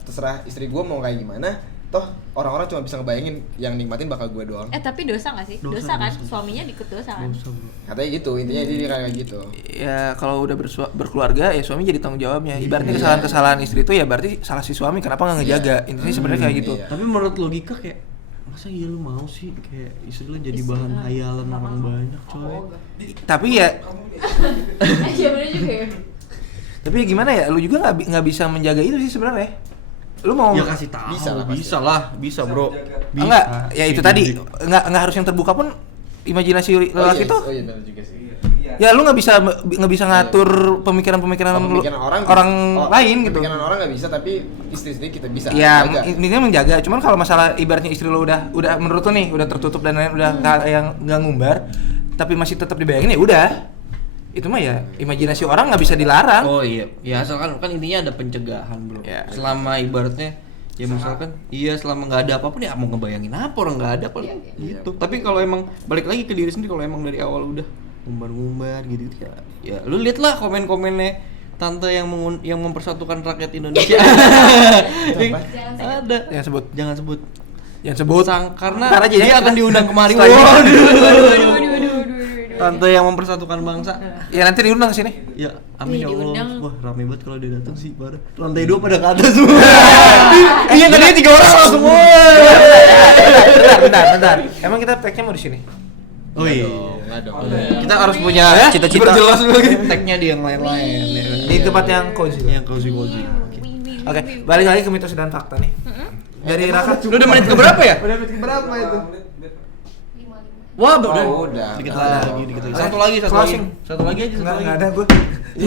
terserah istri gua mau kayak gimana. Toh orang-orang cuma bisa ngebayangin yang nikmatin bakal gue doang. Tapi dosa nggak sih? Dosa kan? Suaminya ikut dosa kan? Katanya gitu, intinya dia kayak gitu. Ya kalau udah berkeluarga ya suami jadi tanggung jawabnya. Ibaratnya kesalahan-kesalahan istri itu ya berarti salah si suami kenapa nggak ngejaga. Intinya sebenarnya kayak gitu. Iya. Tapi menurut logika kayak masa iya lu mau sih kayak istri lu jadi bahan hayalan orang banyak coy. Tapi ya Iya bener juga ya. tapi ya gimana ya, lu juga nggak bisa menjaga itu sih sebenarnya. Lu mau Ya kasih tahu. Bisa bro. Bisa. enggak ya itu tadi nggak harus yang terbuka pun imajinasi lelaki tuh. Oh iya benar juga sih. Ya lu nggak bisa ngatur pemikiran orang lain gitu. Pemikiran orang nggak bisa, tapi istri kita bisa. Ya jaga. intinya menjaga. Cuman kalau masalah ibaratnya istri lu udah menurut lu nih udah tertutup dan lain udah nggak ngumbar, tapi masih tetap dibayangin ya udah. Itu mah ya imajinasi orang nggak bisa dilarang. Oh iya. Ya asalkan kan intinya ada pencegahan bro. Ya. Selama ibaratnya ya misalkan selama nggak ada apapun ya mau ngebayangin apa orang nggak ada paling gitu. Tapi kalau emang balik lagi ke diri sendiri, kalau emang dari awal udah ngumbar gitu ya lu lihat lah komen-komennya tante yang mempersatukan rakyat Indonesia. Ada. Jangan sebut. Yang sebut Karena Ntar aja ya. dia akan diundang kemari. Setelah ini. Waduh. Tante yang mempersatukan bangsa. Ya nanti diundang sini. Ya, amin ya Allah. Diundang. Wah, rame banget kalau dia datang sih, parah. Lantai 2 pada ke atas semua. Iya, tadinya 3 orang langsung semua. Bentar. Emang kita tag-nya mau di sini? Oh iya. Enggak dong. Kita harus punya cita-cita. Perjelas dulu lagi. Tag-nya di yang lain-lain. ya. Di tempat yang cozy. Yang cozy-cozy. Oke, balik lagi ke mitos dan fakta nih. Dari Raka. Lu udah menit ke berapa ya? Udah menit berapa itu? 5. Wah, Oh, udah. Dikit lagi. Satu lagi. Closing. Satu lagi aja. Enggak ada gue.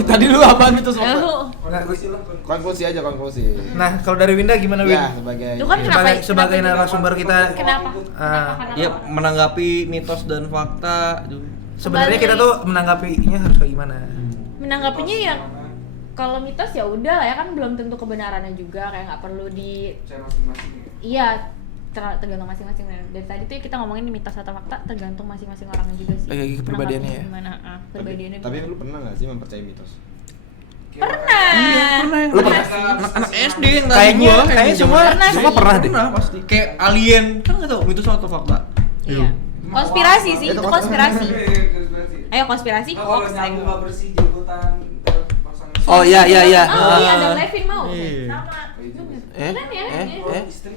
Tadi lu apaan mitos Ya, fakta? lu. Enggak gue. Konklusi aja konklusi. Nah, kalau dari Winda gimana, Win? Ya, sebagai Lu kan kenapa? Sebagai narasumber kita. Kenapa? Ya, menanggapi mitos dan fakta. Sebenarnya kita tuh menanggapinya harus kayak gimana? Menanggapinya ya kalau mitos ya udah lah ya, kan belum tentu kebenarannya juga, kayak nggak perlu di iya tergantung masing-masing. Dari tadi tuh kita ngomongin mitos atau fakta tergantung masing-masing orangnya juga sih. Lagi kepribadiannya ya? Gimana? Kepribadiannya. Tapi lu pernah nggak sih mempercayai mitos? Pernah. Lu pernah? Anak SD yang Kayaknya semua pernah deh. Pernah pasti. Kayak alien, kan enggak tahu mitos atau fakta. Iya. Konspirasi sih, itu konspirasi. Konspirasi. Ayo konspirasi, Kalau hoax. nyambung nggak bersih jemputan pasangan. Oh iya. Oh iya, ada Levin mau. Iya. Sama. Beneran ya? Istri.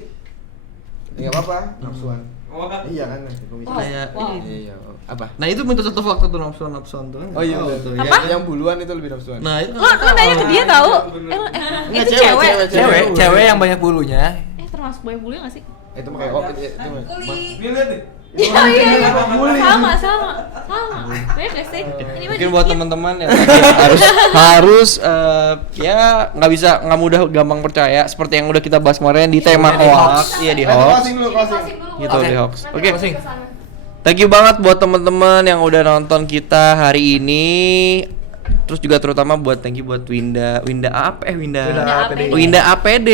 Enggak apa-apa, nafsuan. Oh, Iya kan? Gua bisa. Kayak Wow. Iya, apa? Nah, itu mitos atau fakta tuh nafsuan tuh. Oh iya, Tahu bener. tuh. Apa? Yang buluan itu lebih nafsuan. Nah, itu Lu nanya ke dia tahu? Enggak, Itu cewek. Cewek yang banyak bulunya. Termasuk banyak bulu nggak sih? Itu mah kayak itu mah. Ini lihat deh. Iya. Sama. Banyak nggak sih? Ini mah mungkin buat dikit. teman-teman ya harus ya nggak mudah gampang percaya seperti yang udah kita bahas kemarin di tema hoax. Iya, di hoax. Closing dulu, closing. Gitu Oke. di hoax. Oke. Closing. Thank you banget buat teman-teman yang udah nonton kita hari ini. Terus juga terutama buat thank you buat Winda apa Winda APD. Winda APD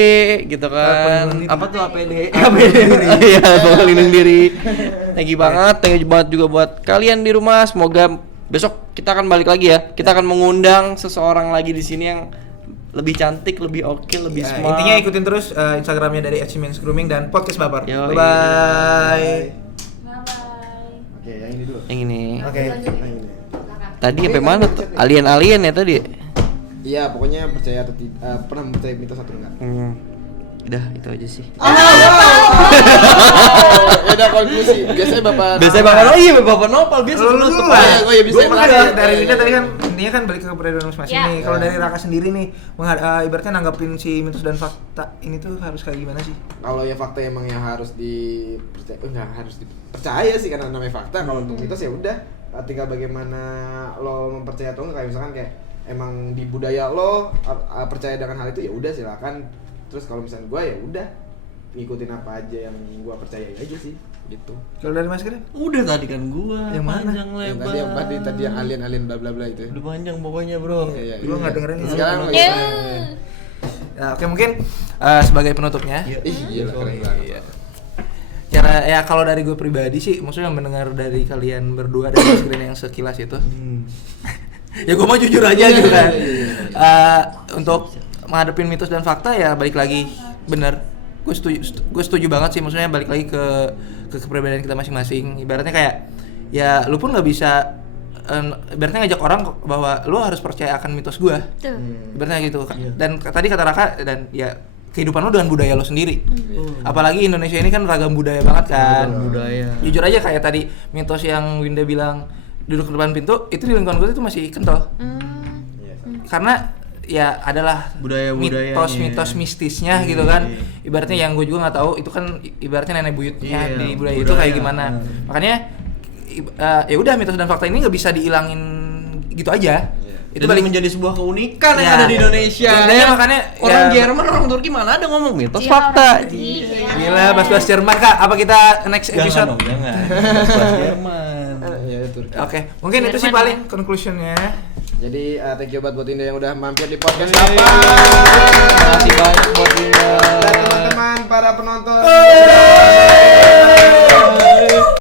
gitu kan. Pelindung diri. Apa tuh APD? APD. Iya, pelindung diri. Thank you banget juga buat kalian di rumah. Semoga besok kita akan balik lagi ya. Kita akan mengundang seseorang lagi di sini yang lebih cantik, lebih oke, lebih Ya, smart. intinya ikutin terus Instagramnya dari @simens grooming dan podcast babar. Yoi. Bye bye. Bye-bye. Oke, yang ini dulu. Yang ini. Oke. Yang ini. Tadi sampai mana tuh? Alien ya tadi? Iya, pokoknya percaya atau pernah percaya mitos atau enggak? Udah, itu aja sih. Ya udah konklusi. Biasanya Bapak Bapak Nopal biasa Lu penutup. lah. Oh iya, bisa Gua terakhir. kan dari Winda tadi kan intinya kan balik ke kepribadian masing-masing Ya. nih. Kalau dari Raka sendiri nih, ibaratnya nanggapin si mitos dan fakta ini tuh harus kayak gimana sih? Kalau ya fakta emang yang harus dipercaya, enggak harus dipercaya sih karena namanya fakta. Kalau untuk mitos ya udah, tinggal bagaimana lo mempercaya atau enggak. Kayak misalkan kayak emang di budaya lo percaya dengan hal itu ya udah silakan. Terus kalau misalnya gue ya udah ngikutin apa aja yang gue percaya aja sih gitu. Kalau dari Mas Keren? Udah tadi kan gua. Yang mana? Panjang Yang lebar. tadi yang alien bla bla bla itu. Udah panjang pokoknya, Bro. Iya, Gua nggak dengerin itu. Sekarang lo Ya. Ya, oke mungkin sebagai penutupnya. Ih, gila keren banget. Cara ya kalau dari gue pribadi sih, maksudnya mendengar dari kalian berdua dari Mas Keren yang sekilas itu. Ya gue mau jujur aja gitu kan. Untuk menghadapin mitos dan fakta ya balik lagi bener. Gue setuju banget sih, maksudnya balik lagi ke kepribadian kita masing-masing. Ibaratnya kayak ya lu pun nggak bisa ibaratnya ngajak orang bahwa lu harus percaya akan mitos gue. Tuh. Ibaratnya gitu. Dan tadi kata Raka dan ya kehidupan lu dengan budaya lu sendiri. Apalagi Indonesia ini kan ragam budaya banget kan. Budaya. Jujur aja kayak tadi mitos yang Winda bilang duduk di depan pintu, itu di lingkungan gue itu masih kental. Karena ya adalah Budaya-budayanya. mitos-mitos mistisnya gitu kan. Ibaratnya yang gue juga nggak tahu itu kan ibaratnya nenek buyutnya di budaya itu kayak gimana. Makanya ya udah mitos dan fakta ini nggak bisa dihilangin gitu aja. Itu balik menjadi sebuah keunikan yang Ya. ada di Indonesia. Ya, makanya orang ya, Jerman, orang Turki mana ada ngomong mitos Iya, fakta. Iya. Gila, bahas-bahas Jerman Kak. Apa kita next episode? Jangan. Bahas Jerman. Ya Turki. Oke, mungkin itu sih Jerman, paling conclusionnya. Jadi thank you buat Indah yang udah mampir di podcast Terima apa. kasih banyak buat Dinda. Dan teman-teman para penonton.